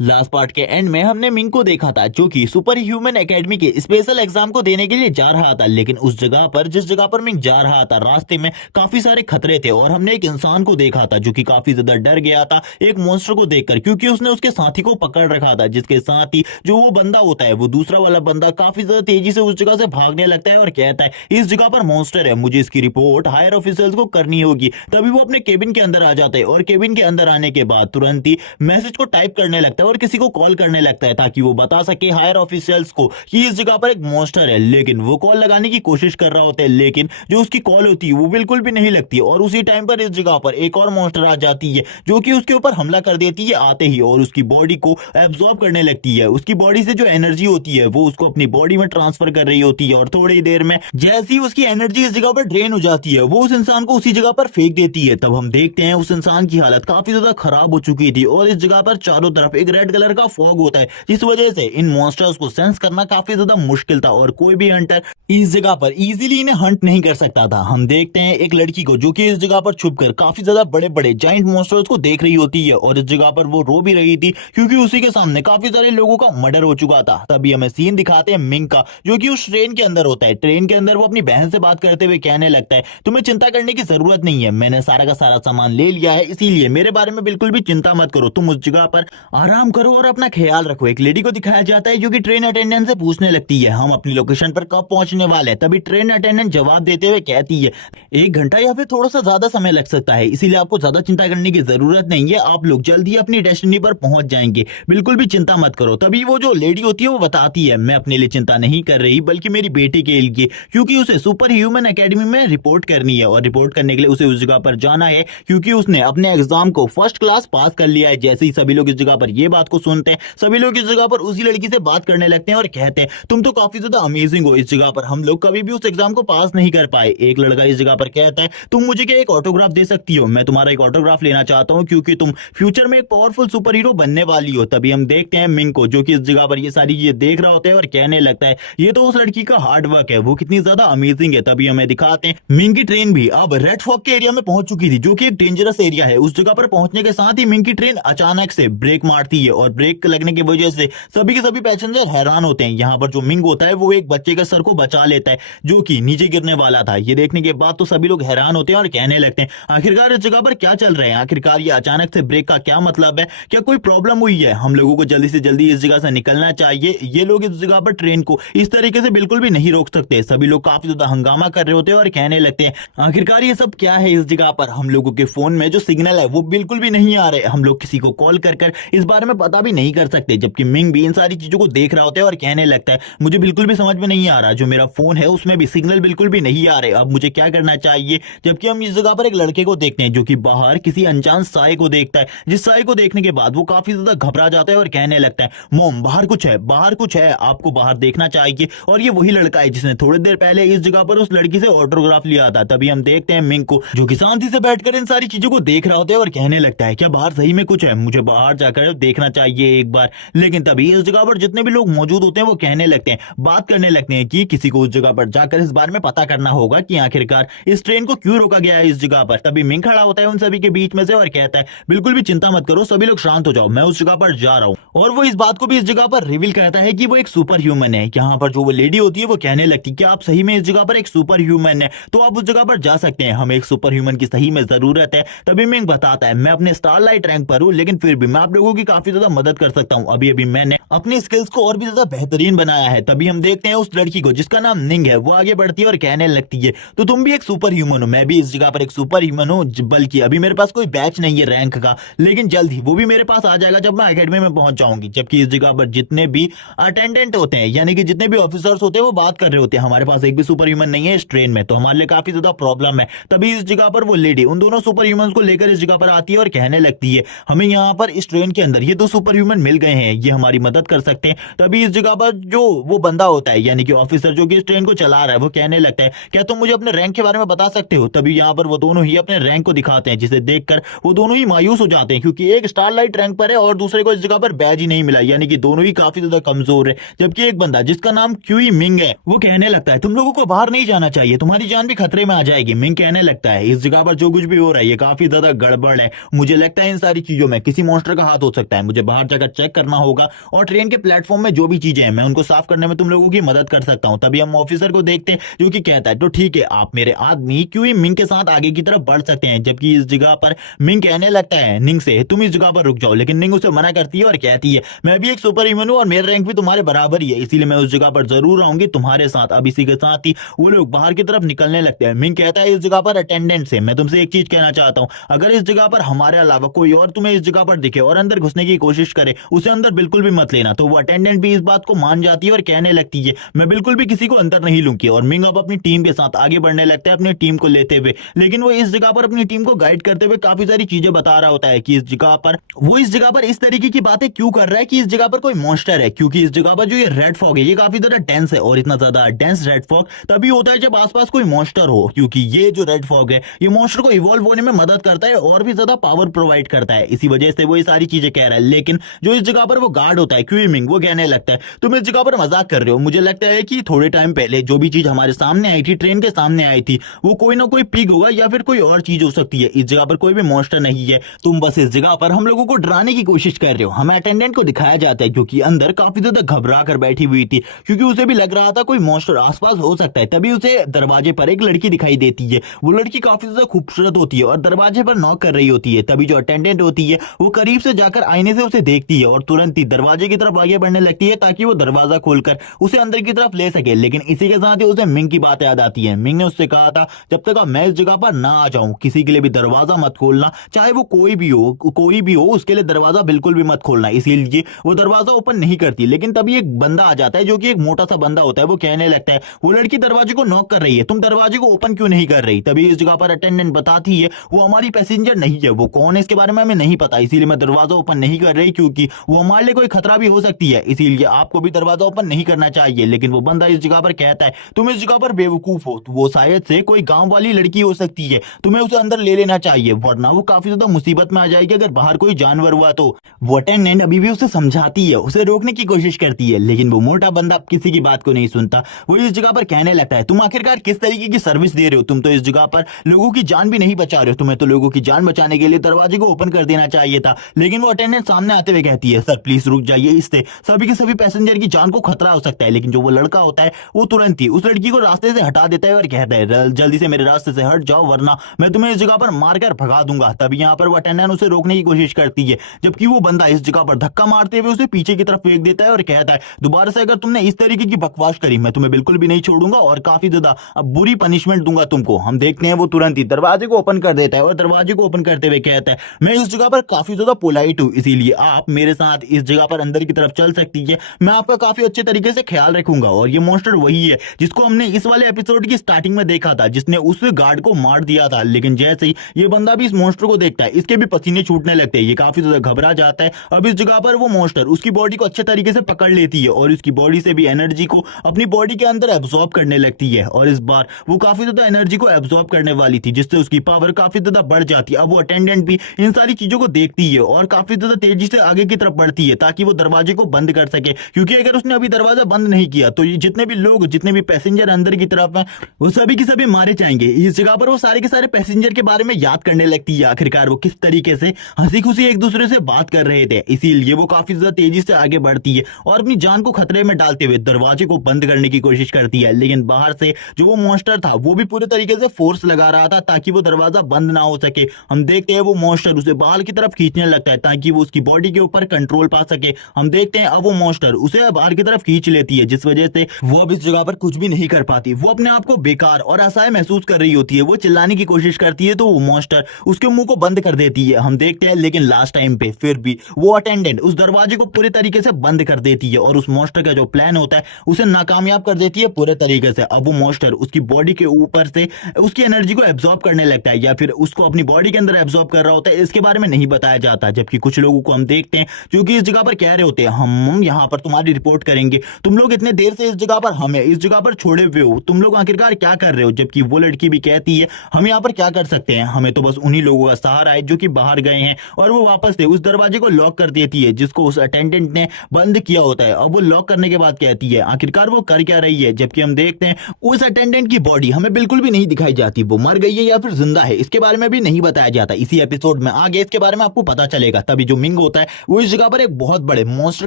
Last part के and में हमने मिंग को देखा था जो कि सुपर ह्यूमन एकेडमी के स्पेशल एग्जाम को देने के लिए जा रहा था। लेकिन उस जगह पर जिस जगह पर मिंग जा रहा था रास्ते में काफी सारे खतरे थे और हमने एक इंसान को देखा था जो कि काफी ज्यादा डर गया था एक मॉन्स्टर को देखकर, क्योंकि उसने उसके साथी को पकड़ रखा था, जिसके साथ ही जो वो बंदा होता है वो दूसरा वाला बंदा काफी ज्यादा तेजी से उस जगह से भागने लगता है और कहता है इस जगह पर मॉन्स्टर है, मुझे इसकी रिपोर्ट हायर ऑफिसर्स को करनी होगी। तभी वो अपने केबिन के अंदर आ जाता है और केबिन के अंदर आने के बाद तुरंत ही मैसेज को टाइप करने लगता है और किसी को कॉल करने लगता है ताकि वो बता सके हायर ऑफिशियल्स को कि इस जगह पर एक मॉन्स्टर है। लेकिन वो कॉल लगाने की कोशिश कर रहा होता है, लेकिन जो उसकी कॉल होती है वो बिल्कुल भी नहीं लगती और उसी टाइम पर इस जगह पर एक और मॉन्स्टर आ जाती है जो कि उसके ऊपर हमला कर देती है आते ही और उसकी बॉडी को एब्जॉर्ब करने लगती है। उसकी बॉडी से जो एनर्जी होती है वो उसको अपनी बॉडी में ट्रांसफर कर रही होती है और थोड़ी देर में जैसी उसकी एनर्जी इस जगह पर ड्रेन हो जाती है वो उस इंसान को उसी जगह पर फेंक देती है। तब हम देखते हैं उस इंसान की हालत काफी ज्यादा खराब हो चुकी थी और इस जगह पर चारों तरफ एक रेड कलर का फॉग होता है, जिस वजह से इन मॉन्स्टर्स को सेंस करना काफी ज्यादा मुश्किल था और कोई भी हंटर इस जगह पर इजीली इन्हें हंट नहीं कर सकता था। हम देखते हैं एक लड़की को जो कि इस जगह पर छुपकर काफी ज्यादा बड़े बड़े जाइंट मॉन्स्टर्स को देख रही होती है और इस जगह पर वो रो भी रही थी क्योंकि उसी के सामने काफी सारे लोगों का मर्डर हो चुका था। तभी हमें सीन दिखाते हैं मिंग का जो कि उस ट्रेन के अंदर होता है। ट्रेन के अंदर वो अपनी बहन से बात करते हुए कहने लगता है तुम्हें चिंता करने की जरूरत नहीं है, मैंने सारा का सारा सामान ले लिया है, इसीलिए मेरे बारे में बिल्कुल भी चिंता मत करो, तुम उस जगह पर आराम करो और अपना ख्याल रखो। एक लेडी को दिखाया जाता है जो कि ट्रेन अटेंडेंट से पूछने लगती है हम अपनी लोकेशन पर कब पहुंचने वाले हैं। तभी ट्रेन अटेंडेंट जवाब देते हुए कहती है 1 घंटा या फिर थोड़ा सा ज्यादा समय लग सकता है, इसीलिए आपको ज्यादा चिंता करने की जरूरत नहीं है, आप लोग जल्द ही अपनी डेस्टिनी पर पहुंच जाएंगे, बिल्कुल भी चिंता मत करो। तभी वो जो लेडी होती है वो बताती है मैं अपने लिए चिंता नहीं कर रही बल्कि मेरी बेटी के लिए, क्योंकि उसे सुपर ह्यूमन एकेडमी में रिपोर्ट करनी है और रिपोर्ट करने के लिए उसे उस जगह पर जाना है क्योंकि उसने अपने एग्जाम को फर्स्ट क्लास पास कर लिया है। जैसे ही सभी लोग इस जगह पर ये बात को सुनते हैं सभी लोग इस जगह पर उसी लड़की से बात करने लगते हैं और कहते हैं तुम तो काफी ज्यादा अमेजिंग हो, इस जगह पर हम लोग कभी भी उस एग्जाम को पास नहीं कर पाए। एक लड़का इस जगह पर कहता है तुम मुझे क्या एक ऑटोग्राफ दे सकती हो, मैं तुम्हारा एक ऑटोग्राफ लेना चाहता हूं क्योंकि तुम फ्यूचर में एक पावरफुल सुपर हीरो बनने वाली हो। तभी हम देखते हैं मिंग को जो कि इस जगह पर ये सारी चीजें देख रहा होता है और कहने लगता है ये तो उस लड़की का हार्ड वर्क है, वो कितनी ज्यादा अमेजिंग है। तभी हमें दिखाते हैं मिंग की ट्रेन भी अब रेड फॉग के एरिया में पहुंच चुकी थी जो कि एक डेंजरस एरिया है। उस जगह पर पहुंचने के साथ ही मिंग की ट्रेन अचानक से ब्रेक मारती है और ब्रेक लगने की वजह से सभी के सभी पैसेंजर हैरान होते हैं। यहाँ पर जो मिंग होता है वो एक बच्चे के सर को बचा लेता है जो कि नीचे गिरने वाला था। ये देखने के बाद तो सभी लोग हैरान होते हैं और कहने लगते हैं आखिरकार इस जगह पर क्या चल रहा है, आखिरकार ये अचानक से ब्रेक का क्या मतलब है, क्या कोई प्रॉब्लम हुई है, हम लोगों को जल्दी से जल्दी इस जगह से निकलना चाहिए। ये लोग इस जगह पर ट्रेन को इस तरीके से बिल्कुल भी नहीं रोक सकते। सभी लोग काफी ज्यादा हंगामा कर रहे होते हैं और कहने लगते हैं आखिरकार ये सब क्या है, इस जगह पर हम लोगों के फोन में जो सिग्नल है वो बिल्कुल भी नहीं आ रहे, हम लोग किसी को कॉल कर इस बारे में पता भी नहीं कर सकते। जबकि मिंग भी इन सारी चीजों को देख रहा होता है और कहने लगता है मुझे बिल्कुल भी समझ में नहीं आ रहा, जो मेरा फोन है उसमें भी सिग्नल बिल्कुल भी नहीं आ रहे, अब मुझे क्या करना चाहिए। जबकि हम इस जगह पर एक लड़के को देखते हैं जो कि बाहर किसी अनजान साय को देखता है, जिस साय को देखने के बाद वो काफी ज्यादा घबरा जाता है और कहने लगता है मोम बाहर कुछ है, बाहर कुछ है, आपको बाहर देखना चाहिए। और ये वही लड़का है जिसने थोड़ी देर पहले इस जगह पर उस लड़की से ऑटोग्राफ लिया था। तभी हम देखते हैं मिंग को जो कि शांति से बैठकर इन सारी चीजों को देख रहा होता है और कहने लगता है क्या बाहर सही में कुछ है, मुझे बाहर जाकर देखना चाहिए एक बार। लेकिन तभी इस जगह पर जितने भी लोग मौजूद होते हैं वो कहने लगते हैं, बात करने लगते हैं कि किसी को उस जगह पर जाकर इस बारे में पता करना होगा कि आखिरकार इस ट्रेन को क्यों रोका गया है इस जगह पर। तभी मिंग खड़ा होता है उन सभी के बीच में से और कहता है बिल्कुल भी चिंता मत करो, सभी लोग शांत हो जाओ, मैं उस जगह पर जा रहा हूँ। और वो इस बात को भी इस जगह पर रिवील करता है कि वो एक सुपर ह्यूमन है। यहाँ पर जो वो लेडी होती है वो कहने लगती है कि आप सही में इस जगह पर एक सुपर ह्यूमन है तो आप उस जगह पर जा सकते हैं, हमें एक सुपर ह्यूमन की सही में जरूरत है। तभी मिंग बताता है मैं अपने स्टारलाइट रैंक पर हूँ लेकिन फिर भी मैं आप लोगों की काफी ज्यादा मदद कर सकता हूँ, अभी अभी मैंने अपनी स्किल्स को और भी ज्यादा बेहतरीन बनाया है। तभी हम देखते हैं उस लड़की को जिसका नाम निंग है वो आगे बढ़ती है और कहने लगती है तो तुम भी एक सुपर ह्यूमन हो, मैं भी इस जगह पर एक सुपर ह्यूमन हूँ, बल्कि अभी मेरे पास कोई बैच नहीं है रैंक का, लेकिन जल्द ही वो भी मेरे पास आ जाएगा जब मैं एकेडमी में पहुंच जाऊंगी। जबकि इस जगह पर जितने भी अटेंडेंट होते हैं यानी कि जितने भी ऑफिसर्स होते हैं वो बात कर रहे होते हैं हमारे पास एक भी सुपर ह्यूमन नहीं है इस ट्रेन में, तो हमारे लिए काफी ज्यादा प्रॉब्लम है। तभी इस जगह पर वो लेडी उन दोनों सुपर ह्यूमन को लेकर इस जगह पर आती है और कहने लगती है हमें यहाँ पर इस ट्रेन के अंदर ये 2 सुपर ह्यूमन मिल गए हैं, ये हमारी मदद कर सकते हैं। तभी इस जगह पर जो वो बंदा होता है यानी कि ऑफिसर जो कि इस ट्रेन को चला रहा है वो कहने लगता है क्या तुम मुझे अपने रैंक के बारे में बता सकते हो। तभी यहाँ पर वो दोनों ही अपने रैंक को दिखाते हैं जिसे देखकर वो दोनों ही मायूस हो जाते हैं क्योंकि एक स्टारलाइट रैंक पर है और दूसरे को इस जगह पर बैज ही नहीं मिला, यानी कि दोनों ही काफी ज्यादा कमजोर है। जबकि एक बंदा जिसका नाम क्यूई मिंग है वो कहने लगता है तुम लोगों को बाहर नहीं जाना चाहिए, तुम्हारी जान भी खतरे में आ जाएगी। मिंग कहने लगता है इस जगह पर जो कुछ भी हो रहा है ये काफी ज्यादा गड़बड़ है, मुझे लगता है इन सारी चीजों में किसी मॉन्स्टर का हाथ हो सकता है, मुझे बाहर जाकर चेक करना होगा और ट्रेन के प्लेटफॉर्म में जो भी चीजें हैं मैं उनको साफ करने में तुम लोगों की मदद कर सकता हूँ। तभी हम ऑफिसर को देखते हैं जो कि कहता है तो ठीक है आप मेरे आदमी क्यों ही मिंग के साथ आगे की तरफ बढ़ सकते हैं। जबकि इस जगह पर मिंग कहने लगता है निंग से तुम इस जगह पर रुक जाओ, लेकिन निंग उसे मना करती है और कहती है मैं भी एक सुपर ह्यूमन हूँ और मेरा रैंक भी तुम्हारे बराबर ही है, इसीलिए मैं उस जगह पर जरूर आऊंगी तुम्हारे साथ। अब इसी के साथ ही वो लोग बाहर की तरफ निकलने लगते हैं। मिंग कहता है इस जगह पर अटेंडेंट है, मैं तुमसे एक चीज कहना चाहता हूँ, अगर इस जगह पर हमारे अलावा कोई और तुम्हें इस जगह पर दिखे और अंदर घुसने की कोशिश करे उसे अंदर बिल्कुल भी मत लेना। तो वो अटेंडेंट भी इस बात को मान जाती है और कहने लगती है मैं बिल्कुल भी किसी को अंदर नहीं लूंगी। और मिंग अब अपनी टीम के साथ आगे बढ़ने लगता है अपनी टीम को लेते हुए, लेकिन वो इस जगह पर अपनी टीम को गाइड करते हुए काफी सारी चीजें बता रहा होता है कि इस जगह पर वो इस जगह पर इस तरीके की बातें क्यों कर रहा है कि इस जगह पर कोई मॉन्स्टर है, क्योंकि इस जगह पर जो ये रेड फॉग है ये काफी ज्यादा डेंस है और इतना ज्यादा डेंस रेड फॉग तभी होता है जब आसपास कोई मॉन्स्टर हो, क्योंकि ये जो रेड फॉग है ये मॉन्स्टर को इवॉल्व होने में मदद करता है और भी ज्यादा पावर प्रोवाइड करता है। इसी वजह से वो ये सारी चीजें कह रहा है। लेकिन जो इस जगह पर वो गार्ड होता है क्यूमिंग वो कहने लगता है तुम इस जगह पर मजाक कर रहे हो, मुझे लगता है कि थोड़े टाइम पहले जो भी चीज हमारे सामने आई थी ट्रेन के सामने आई थी वो कोई ना कोई पिग होगा या फिर कोई और चीज हो सकती है, इस जगह पर कोई भी मॉन्स्टर नहीं है, तुम बस इस जगह पर हम लोगों को डराने की कोशिश कर रहे हो। हमें अटेंडेंट को दिखाया जाता है जो कि अंदर काफी ज्यादा घबरा कर बैठी हुई थी क्योंकि उसे भी लग रहा था कोई मॉन्स्टर आसपास हो सकता है। तभी उसे दरवाजे पर एक लड़की दिखाई देती है, वो लड़की काफी ज्यादा खूबसूरत होती है और दरवाजे पर नॉक कर रही होती है। तभी जो अटेंडेंट होती है वो करीब से जाकर आईने से उसे देखती है और तुरंत ही दरवाजे की तरफ आगे बढ़ने लगती है ताकि वो दरवाजा खोलकर उसे अंदर की तरफ ले सके। लेकिन इसी के साथ ही उसे मिंग की बात याद आती है। मिंग ने उससे कहा था जब तक मैं इस जगह पर ना आ जाऊं किसी के लिए भी दरवाजा मत खोलना, चाहे वो कोई भी हो उसके लिए दरवाजा बिल्कुल भी मत खोलना। इसीलिए वो दरवाजा ओपन नहीं करती। लेकिन तभी एक बंदा आ जाता है जो कि एक मोटा सा बंदा होता है, वो कहने लगता है वो लड़की दरवाजे को नॉक कर रही है, तुम दरवाजे को ओपन क्यों नहीं कर रही। तभी इस जगह पर अटेंडेंट बताती है वो हमारी पैसेंजर नहीं है, वो कौन है इसके बारे में हमें नहीं पता, इसीलिए मैं दरवाजा ओपन नहीं कर रही क्योंकि वो हमारे लिए कोई खतरा भी हो सकती है, इसीलिए आपको भी दरवाजा ओपन नहीं करना चाहिए। लेकिन वो बंदा इस जगह पर कहता है तुम इस जगह पर बेवकूफ हो, वो शायद से कोई गांव वाली लड़की हो सकती है, तुम्हें उसे अंदर ले लेना चाहिए वरना वो काफी ज्यादा मुसीबत में आ जाएगी अगर बाहर कोई जानवर हुआ तो। वो अटेंडेंट अभी भी उसे समझाती है, उसे रोकने की कोशिश करती है, लेकिन वो मोटा बंदा किसी की बात को नहीं सुनता। वो इस जगह पर कहने लगता है तुम आखिरकार किस तरीके की सर्विस दे रहे हो, तुम तो इस जगह पर लोगों की जान भी नहीं बचा रहे हो, तुम्हें तो लोगों की जान बचाने के लिए दरवाजे को ओपन कर देना चाहिए था। लेकिन वो अटेंडेंट सामने आते हुए कहती है सर प्लीज रुक जाइए, इससे सभी के सभी पैसेंजर की जान को खतरा हो सकता है। लेकिन जो वो लड़का होता है वो तुरंत ही उस लड़की को रास्ते से हटा देता है और कहता है जल्दी से मेरे रास्ते से हट जाओ वरना मैं तुम्हें इस जगह पर मारकर भगा दूंगा। तभी यहाँ पर वो अटेंडेंट उसे रोकने की कोशिश करती है, जबकि वो बंदा इस जगह पर धक्का मारते हुए उसे पीछे की तरफ फेंक देता है और कहता है दोबारा से अगर तुमने इस तरीके की बकवास करी मैं तुम्हें बिल्कुल भी नहीं छोड़ूंगा और काफी ज्यादा बुरी पनिशमेंट दूंगा तुमको। हम देखते हैं वो तुरंत ही दरवाजे को ओपन कर देता है और दरवाजे को ओपन करते हुए कहता है मैं इस जगह पर काफी ज्यादा पोलाइट हूँ, इसीलिए आप मेरे साथ इस जगह पर अंदर की तरफ चल सकती है, मैं आपका काफी अच्छे तरीके से ख्याल रखूंगा। और ये मॉन्स्टर वही है जिसको हमने इस वाले एपिसोड की स्टार्टिंग में देखा था, जिसने उस गार्ड को मार दिया था। लेकिन जैसे ही ये बंदा भी इस मॉन्स्टर को देखता है इसके भी पसीने छूटने लगते हैं, ये काफी ज्यादा घबरा जाता है। अब इस जगह पर वो मॉन्स्टर उसकी बॉडी को अच्छे तरीके से पकड़ लेती है और उसकी बॉडी से भी एनर्जी को अपनी बॉडी के अंदर एब्जॉर्ब करने लगती है और इस बार वो काफी ज्यादा एनर्जी को एब्जॉर्ब करने वाली थी जिससे उसकी पावर काफी ज्यादा बढ़ जाती है। अब वो अटेंडेंट भी इन सारी चीजों को देखती है और काफी ज्यादा तेजी से आगे की तरफ बढ़ती है ताकि वो दरवाजे को बंद कर सके, क्योंकि अगर उसने अभी दरवाजा बंद नहीं किया तो ये जितने भी लोग जितने भी पैसेंजर अंदर की तरफ हैं वो सभी के सभी मारे जाएंगे। इस जगह पर वो सारे के सारे पैसेंजर के बारे में याद करने लगती है आखिरकार वो किस तरीके से हंसी खुशी एक दूसरे से बात कर रहे थे, इसीलिए वो काफी ज्यादा तेजी से आगे बढ़ती है और अपनी जान को खतरे में डालते हुए दरवाजे को बंद करने की कोशिश करती है। लेकिन बाहर से जो वो मॉन्स्टर था वो भी पूरे तरीके से फोर्स लगा रहा था ताकि वो दरवाजा बंद ना हो सके। हम देखते हैं वो मॉन्स्टर उसे बाहर की तरफ खींचने लगता है ताकि वो उसकी बॉडी के ऊपर कंट्रोल पा सके। हम देखते हैं अब वो मॉन्स्टर उसे बाहर की तरफ खींच लेती है जिस वजह से वो अब इस जगह पर कुछ भी नहीं कर पाती, वो अपने आप को बेकार और असहाय महसूस कर रही होती है। वो चिल्लाने की कोशिश करती है तो वो मॉन्स्टर उसके मुंह को बंद कर देती है। हम देखते हैं लेकिन लास्ट टाइम पे फिर भी वो अटेंडेंट उस दरवाजे को पूरे तरीके से बंद कर देती है और उस मॉन्स्टर का जो प्लान होता है उसे नाकामयाब कर देती है पूरे तरीके से। अब वो मॉन्स्टर उसकी बॉडी के ऊपर से उसकी एनर्जी को एब्जॉर्ब करने लगता है या फिर उसको अपनी बॉडी के अंदर एब्जॉर्ब कर रहा होता है, इसके बारे में नहीं बताया जाता। जबकि कुछ लोगों को हम देखते हैं जो कि इस जगह पर कह रहे होते हैं हम यहाँ पर तुम्हारी रिपोर्ट करेंगे, तुम लोग इतने देर से इस जगह पर हमें इस जगह पर छोड़े हुए हो, तुम लोग आखिरकार क्या कर रहे हो। जबकि वो लड़की भी कहती है हम यहाँ पर क्या कर सकते हैं, हमें तो बस उन्हीं लोगों का सहारा है जो कि बाहर गए हैं। और वो वापस से उस दरवाजे को लॉक कर देती है जिसको उस अटेंडेंट ने बंद किया होता है। अब वो लॉक करने के बाद कहती है आखिरकार वो कर क्या रही है। जबकि हम देखते हैं उस अटेंडेंट की बॉडी हमें बिल्कुल भी नहीं दिखाई जाती, वो मर गई है या फिर जिंदा है इसके बारे में भी नहीं बताया जाता। इसी एपिसोड में आगे इसके बारे में आपको पता चलेगा। तभी जो मिंग होता है वो इस जगह पर एक बहुत बड़े मॉन्स्टर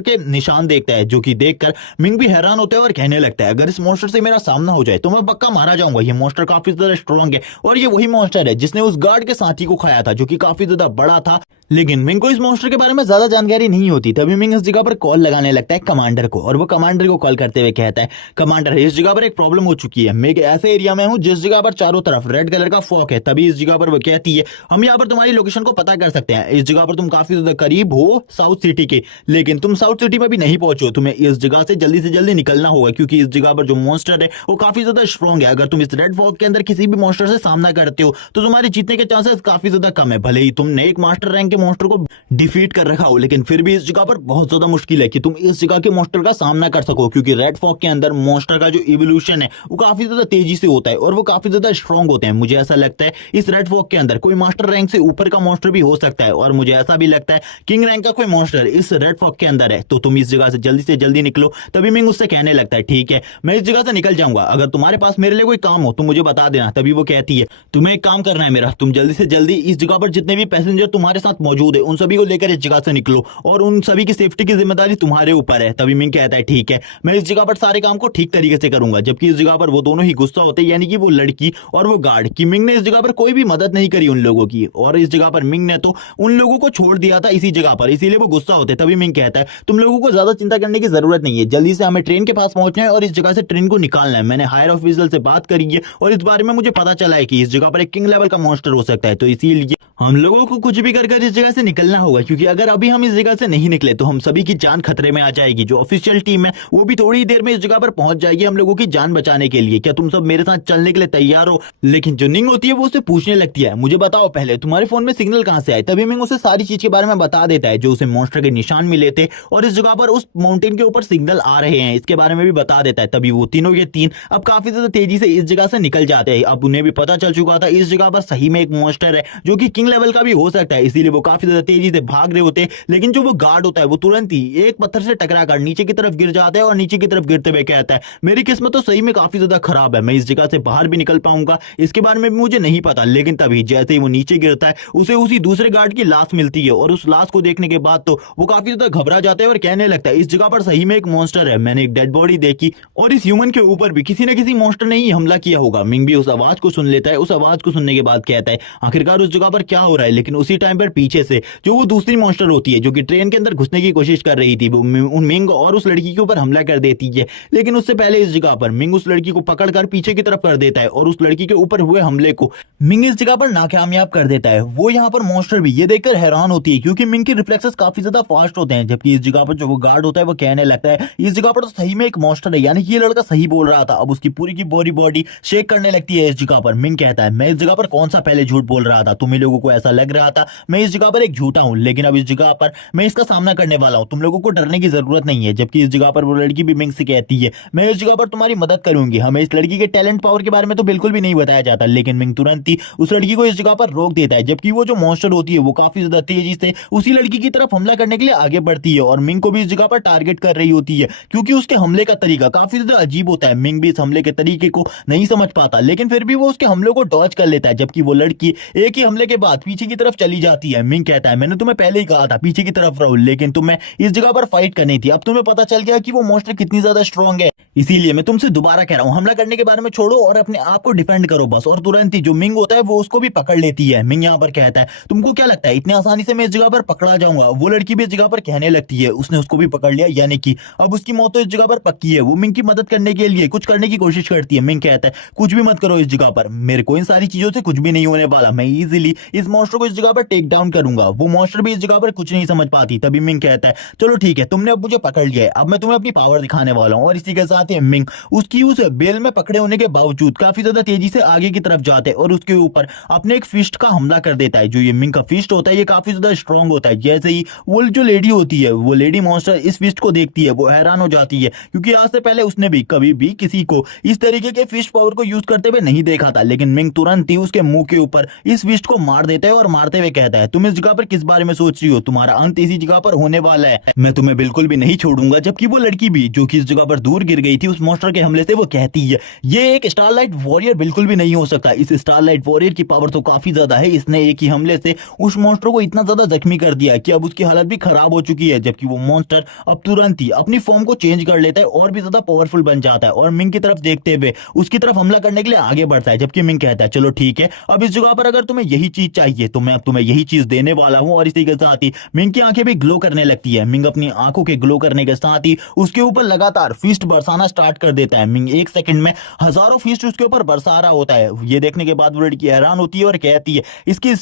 के निशान देखता है, जो कि देखकर मिंग भी हैरान होता है और कहने लगता है अगर इस मॉन्स्टर से मेरा सामना हो जाए तो मैं पक्का मारा जाऊंगा। ये मॉन्स्टर काफी ज्यादा स्ट्रॉन्ग है और ये वही मॉन्स्टर है जिसने उस गार्ड के साथी को खाया था, जो कि काफी ज्यादा बड़ा था। लेकिन मिंग को इस मॉन्स्टर के बारे में ज्यादा जानकारी नहीं होती। तभी मिंग इस जगह पर कॉल लगाने लगता है कमांडर को, और वो कमांडर को कॉल करते हुए कहता है कमांडर इस जगह पर एक प्रॉब्लम हो चुकी है, मैं एक ऐसे एरिया में हूँ जिस जगह पर चारों तरफ रेड कलर का फॉग है। तभी इस जगह पर वो कहती है हम यहाँ पर तुम्हारी लोकेशन को पता कर सकते हैं, इस जगह पर तुम काफी ज्यादा करीब हो साउथ सिटी के, लेकिन तुम साउथ सिटी में भी नहीं पहुंचो, तुम्हें इस जगह से जल्दी निकलना होगा क्योंकि इस जगह पर जो मॉन्स्टर है वो काफी ज्यादा स्ट्रॉन्ग है। अगर तुम इस रेड फॉग के अंदर किसी भी मॉन्स्टर से सामना करते हो तो तुम्हारे जीतने के चांसेस काफी ज्यादा कम है। भले ही तुमने एक मास्टर रैंक के मॉन्स्टर को डिफीट कर रखा हो, लेकिन फिर भी इस जगह पर बहुत ज्यादा मुश्किल है कि तुम इस जगह के मॉन्स्टर का सामना कर सको, क्योंकि रेड फॉग के अंदर मॉन्स्टर का जो इवोल्यूशन है वो काफी ज्यादा तेजी से होता है और वो काफी ज्यादा स्ट्रॉन्ग होते हैं। मुझे ऐसा लगता है इस रेड फॉग के अंदर कोई मास्टर रैंक से ऊपर का मॉन्स्टर भी हो सकता है, और मुझे ऐसा भी लगता है किंग रैंक का कोई मॉन्स्टर इस रेड फॉग के अंदर है, तो तुम इस जगह से जल्दी निकलो। तभी मिंग उससे कहने लगता है ठीक है मैं इस जगह से निकल जाऊंगा, अगर तुम्हारे पास मेरे लिए कोई काम हो तो मुझे बता देना। तभी वो कहती है तुम्हें एक काम करना है मेरा, तुम जल्दी से जल्दी इस जगह पर जितने भी पैसेंजर तुम्हारे साथ मौजूद है उन सभी को लेकर इस जगह से निकलो और उन सभी की सेफ्टी की जिम्मेदारी तुम्हारे ऊपर है। तभी मिंग कहता है ठीक है मैं इस जगह पर सारे काम को ठीक तरीके से करूंगा। जबकि इस जगह पर वो दोनों ही गुस्सा होते हैं, यानी कि वो लड़की और वो गार्ड, कि मिंग ने इस जगह पर कोई भी मदद नहीं करी उन लोगों की, और इस जगह पर मिंग ने तो उन लोगों को छोड़ दिया था इसी जगह पर, इसीलिए वो गुस्सा होते। तभी मिंग कहता है तुम लोगों को ज्यादा चिंता करने की जरूरत नहीं है, जल्दी से हमें ट्रेन के पास पहुंचना है और इस जगह से ट्रेन को निकालना है। मैंने हायर ऑफिसर से बात करी है और इस बारे में मुझे पता चला है कि इस जगह पर एक किंग लेवल का मॉन्स्टर हो सकता है, तो इसीलिए हम लोगों को कुछ भी कर इस जगह से निकलना होगा, क्योंकि अगर अभी हम इस जगह से नहीं निकले तो हम सभी की जान खतरे में आ जाएगी। जो ऑफिशियल टीम है वो भी थोड़ी देर में इस जगह पर पहुंच जाएगी हम लोगों की जान बचाने के लिए। क्या तुम सब मेरे साथ चलने के लिए तैयार हो? लेकिन जो निंग होती है वो उसे पूछने लगती है मुझे बताओ पहले तुम्हारे फोन में सिग्नल कहां से आए। तभी मिंग उसे सारी चीज के बारे में बता देता है, जो उसे मॉन्स्टर के निशान मिले थे और इस जगह पर उस माउंटेन के ऊपर सिग्नल आ रहे हैं इसके बारे में भी बता देता है। तभी वो तीनों के तीन अब काफी ज्यादा तेजी से इस जगह से निकल जाते हैं। अब उन्हें भी पता चल चुका था इस जगह पर सही में एक मॉन्स्टर है जो कि किंग लेवल का भी हो सकता है, इसीलिए वो काफी ज्यादा तेजी से भाग रहे होते हैं। लेकिन जो वो गार्ड होता है वो तुरंत ही एक पत्थर से टकरा कर नीचे की तरफ गिर जाता है और नीचे की तरफ गिरते हुए कहता है मेरी किस्मत तो सही में काफी ज्यादा खराब है, मैं इस जगह से बाहर भी निकल पाऊंगा इसके बारे में भी मुझे नहीं पता। लेकिन तभी जैसे ही वो नीचे गिरता है उसे उसी दूसरे गार्ड की लाश मिलती है, और उस लाश को देखने के बाद तो वो काफी ज्यादा घबरा जाता है और कहने लगता है इस जगह पर सही में एक मॉन्स्टर है, मैंने एक डेड बॉडी देखी और इस ह्यूमन के ऊपर भी किसी न किसी मॉन्स्टर ने ही हमला किया होगा। मिंग भी उस आवाज को सुन लेता है, उस आवाज को सुनने के बाद कहता है आखिरकार उस जगह पर क्या हो रहा है। लेकिन उसी टाइम पर पीछे से जो वो दूसरी मॉन्स्टर होती है जो कि ट्रेन के अंदर घुसने की कोशिश कर रही थी, वो मिंग और उस लड़की के ऊपर हमला कर देती है। लेकिन उससे पहले इस जगह पर मिंग उस लड़की को पकड़कर पीछे की तरफ कर देता है और उस लड़की के ऊपर हुए हमले को मिंग इस जगह पर नाकामयाब कर देता है। वो यहाँ पर मॉन्स्टर भी ये देखकर हैरान होती है क्योंकि मिंग के रिफ्लेक्सेस काफी ज्यादा फास्ट होते हैं। जबकि इस जगह पर जो वो गार्ड होता है वो कहने लगता है इस जगह पर तो सही में एक मॉन्स्टर है, यानी कि ये लड़का सही बोल रहा था। अब उसकी पूरी की पूरी बॉडी शेक करने लगती है इस जगह पर। मिंग कहता है मैं इस जगह पर कौन सा पहले झूठ बोल रहा था, तुम्हें लोगों को ऐसा लग रहा था मैं इस जगह पर एक झूठा हूं, लेकिन अब इस जगह पर मैं इसका सामना करने वाला हूं, तुम लोगों को डरने की जरूरत नहीं है। जबकि इस जगह पर वो लड़की भी मिंग से कहती है मैं इस जगह पर तुम्हारी मदद करूंगी। हमें इस लड़की के टैलेंट पावर के बारे में तो बिल्कुल भी नहीं बताया जाता, लेकिन मिंग तुरंत ही उस लड़की को इस जगह पर रोक देता है। जबकि वो जो मॉन्स्टर होती है वो काफी ज्यादा तेजी से उसी लड़की की तरफ हमला करने के लिए आगे बढ़ती है और मिंग को भी इस जगह पर टारगेट कर रही होती है, क्योंकि उसके हमले का तरीका काफी ज्यादा अजीब होता है। मिंग भी इस हमले के तरीके को नहीं समझ पाता, लेकिन फिर भी वो उसके हमलों को डॉज कर लेता है। जबकि वो लड़की एक ही हमले के बाद पीछे की तरफ चली जाती है। मिंग कहता है मैंने तुम्हें पहले ही कहा था पीछे की तरफ रहो, लेकिन तुम्हें इस जगह पर फाइट करनी थी। अब तुम्हें पता चल गया कि वो मॉन्स्टर कितनी ज्यादा स्ट्रांग है, इसीलिए मैं तुमसे दोबारा कह रहा हूं हमला करने के बारे में छोड़ो और अपने आप को डिफेंड करो बस। और तुरंत ही जो मिंग होता है वो उसको भी पकड़ लेती है। मिंग यहाँ पर कहता है तुमको क्या लगता है इतनी आसानी से मैं इस जगह पर पकड़ा जाऊंगा? वो लड़की भी इस जगह पर कहने लगती है उसने उसको भी पकड़ लिया, यानी कि अब उसकी मौत तो इस जगह पर पक्की है। वो मिंग की मदद करने के लिए कुछ करने की कोशिश करती है। मिंग कहता है कुछ भी मत करो इस जगह पर, मेरे को इन सारी चीजों से कुछ भी नहीं होने वाला, मैं इजीली इस मॉन्स्टर को इस जगह पर टेक डाउन करूंगा। वो मॉन्स्टर भी इस जगह पर कुछ नहीं समझ पाती। तभी मिंग कहता है चलो ठीक है तुमने अब मुझे पकड़ लिया है, अब मैं तुम्हें अपनी पावर दिखाने वाला हूं। और इसी के साथ ही मिंग उसकी उस बेल में पकड़े होने के बावजूद काफी ज्यादा तेजी से आगे की तरफ जाते हैं और उसके ऊपर अपने एक फिस्ट का हमला कर देता है। जो ये मिंग का फिस्ट होता है ये काफी ज्यादा स्ट्रांग होता है। जैसे ही वो जो लेडी होती है वो लेडी मॉन्स्टर इस फिस्ट को देखती है वो हैरान हो जाती है, क्योंकि आज से पहले उसने भी कभी भी किसी को इस तरीके के फिस्ट पावर को यूज करते हुए नहीं देखा था। लेकिन मिंग तुरंत ही उसके मुंह के ऊपर इस फिस्ट को मार देता है और मारते हुए कहता है तुम तुम इस जगह पर किस बारे में सोच रही हो? तुम्हारा अंत इसी जगह पर होने वाला है। मैं तुम्हें बिल्कुल भी नहीं छोड़ूंगा। जबकि वो लड़की भी जो कि इस जगह पर दूर गिर गई थी उस मॉन्स्टर के हमले से, वो कहती है ये एक स्टारलाइट वॉरियर बिल्कुल भी नहीं हो सकता। इस स्टारलाइट वॉरियर की पावर तो काफी ज्यादा है। इसने एक ही हमले से उस मॉन्स्टर को इतना ज्यादा जख्मी कर दिया कि अब उसकी हालत भी खराब हो चुकी है। जबकि वो मॉन्स्टर अब तुरंत ही अपनी फॉर्म को चेंज कर लेता है और भी ज्यादा पावरफुल बन जाता है और मिंग की तरफ देखते हुए उसकी तरफ हमला करने के लिए आगे बढ़ता है। जबकि मिंग कहता है चलो ठीक है, अब इस जगह पर अगर तुम्हें यही चीज चाहिए तो मैं अब तुम्हें यही चीज देने वाला हूं। और इसी के साथ ही मिंग की आंखें भी ग्लो करने लगती है। मिंग अपनी आंखों के ग्लो करने के साथ ही उसके ऊपर लगातार फिस्ट बरसाना स्टार्ट कर देता है। मिंग एक सेकंड में हजारों फिस्ट उसके ऊपर बरसा रहा होता है। ये देखने के बाद वो लड़की हैरान होती है और कहती है इसकी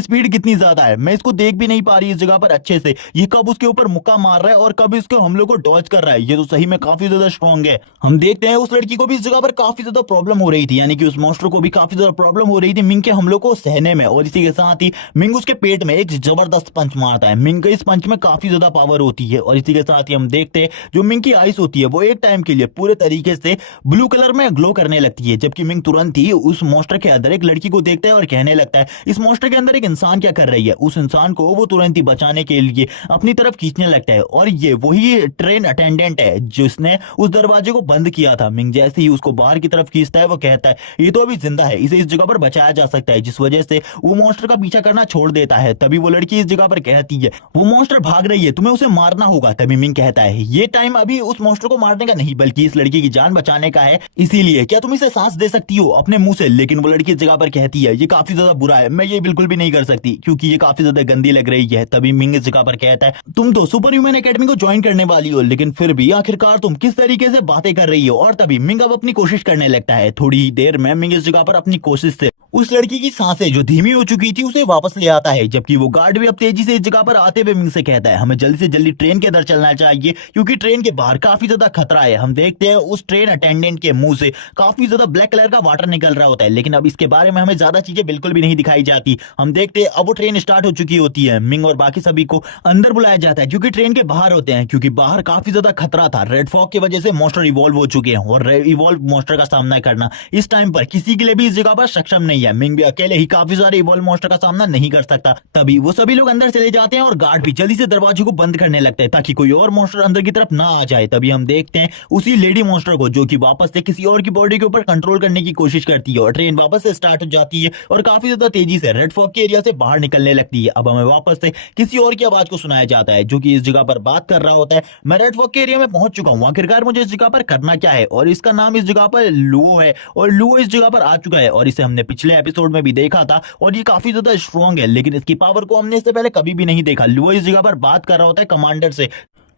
स्पीड कितनी ज्यादा है, मैं इसको देख भी नहीं पा रही इस जगह पर अच्छे से। ये कब उसके ऊपर मुक्का मार रहा है और कब इसके हमलों को डॉज कर रहा है। ये तो सही में काफी ज्यादा स्ट्रॉन्ग है। हम देखते हैं उस लड़की को भी इस जगह पर काफी ज्यादा प्रॉब्लम हो रही थी, यानी कि उस मॉन्स्टर को भी काफी ज्यादा प्रॉब्लम हो रही थी मिंग के हमलों को सहने में। और इसी के साथ ही मिंग उसके पेट में एक जबरदस्त पंच मारता है। मिंग के इस पंच में काफी ज्यादा पावर होती है। और इसी के साथ ही हम देखते हैं जो मिंग की आइस होती है वो एक टाइम के लिए पूरे तरीके से ब्लू कलर में ग्लो करने लगती है। जबकि मिंग तुरंत ही उस मॉन्स्टर के अंदर एक लड़की को देखता है और कहने लगता है इस मॉन्स्टर के अंदर एक इंसान क्या कर रही है। उस इंसान को वो तुरंत ही बचाने के लिए अपनी तरफ खींचने लगता है। और ये वही ट्रेन अटेंडेंट है जिसने उस दरवाजे को बंद किया था। मिंग जैसे ही उसको बाहर की तरफ खींचता है वो कहता है ये तो अभी जिंदा है, इसे इस जगह पर बचाया जा सकता है, जिस वजह से वो मॉन्स्टर का पीछा करना छोड़ देता है। तभी वो लड़की इस जगह पर कहती है वो मॉन्स्टर भाग रही है, तुम्हें उसे मारना होगा। तभी मिंग कहता है ये टाइम अभी उस मॉन्स्टर को मारने का नहीं बल्कि इस लड़की की जान बचाने का है, इसीलिए क्या तुम इसे सांस दे सकती हो अपने मुंह से। लेकिन वो लड़की इस जगह पर कहती है ये काफी ज्यादा बुरा है, मैं ये बिल्कुल भी नहीं कर सकती क्योंकि ये काफी ज्यादा गंदी लग रही है। तभी मिंग इस जगह पर कहता है तुम तो सुपर ह्यूमन एकेडमी को ज्वाइन करने वाली हो, लेकिन फिर भी आखिरकार तुम किस तरीके से बातें कर रही हो। और तभी मिंग अब अपनी कोशिश करने लगता है। थोड़ी ही देर में मिंग इस जगह पर अपनी कोशिश से उस लड़की की सांसें जो धीमी हो चुकी थी उसे वापस ले आता है। जबकि वो गार्ड भी अब तेजी से इस जगह पर आते हुए मिंग से कहता है हमें जल्दी से जल्दी ट्रेन के अंदर चलना चाहिए क्योंकि ट्रेन के बाहर काफी ज्यादा खतरा है। हम देखते हैं उस ट्रेन अटेंडेंट के मुंह से काफी ज्यादा ब्लैक कलर का वाटर निकल रहा होता है, लेकिन अब इसके बारे में हमें ज्यादा चीजें बिल्कुल भी नहीं दिखाई जाती। हम देखते हैं अब वो ट्रेन स्टार्ट हो चुकी होती है। मिंग और बाकी सभी को अंदर बुलाया जाता है क्योंकि ट्रेन के बाहर होते हैं, क्योंकि बाहर काफी ज्यादा खतरा था। रेड फॉग की वजह से मॉन्स्टर इवॉल्व हो चुके हैं और इवॉल्व मॉन्स्टर का सामना करना इस टाइम पर किसी के लिए भी इस जगह पर सक्षम नहीं है। मिंग भी अकेले ही काफी सारे इवॉल्व मॉन्स्टर का सामना नहीं कर सकता। तभी वो सभी लोग अंदर चले जाते हैं और गार्ड भी जल्दी से दरवाजे को बंद करने लगता है ताकि कोई और मॉन्स्टर अंदर की तरफ ना आ जाए। तभी हम देखते हैं उसी लेडी मॉन्स्टर को जो कि वापस से किसी और की बॉडी के ऊपर कंट्रोल करने की कोशिश करती है और ट्रेन वापस से स्टार्ट हो जाती है और काफी ज्यादा तेजी से रेड फॉग के एरिया से बाहर निकलने लगती है। अब हमें वापस से किसी और की आवाज को सुनाया जाता है जो कि इस जगह पर बात कर रहा होता है मैं रेड फॉग के एरिया में पहुंच चुका हूं, आखिरकार मुझे इस जगह पर करना क्या है। और इसका नाम इस जगह पर लुओ है और लुओ इस जगह पर आ चुका है और इसे हमने पिछले एपिसोड में भी देखा था और ये काफी ज्यादा स्ट्रॉन्ग है, लेकिन इसकी पावर को हमने इससे पहले कभी भी नहीं देखा। लुओ इस जगह पर बात कर रहा होता है कमांडर से।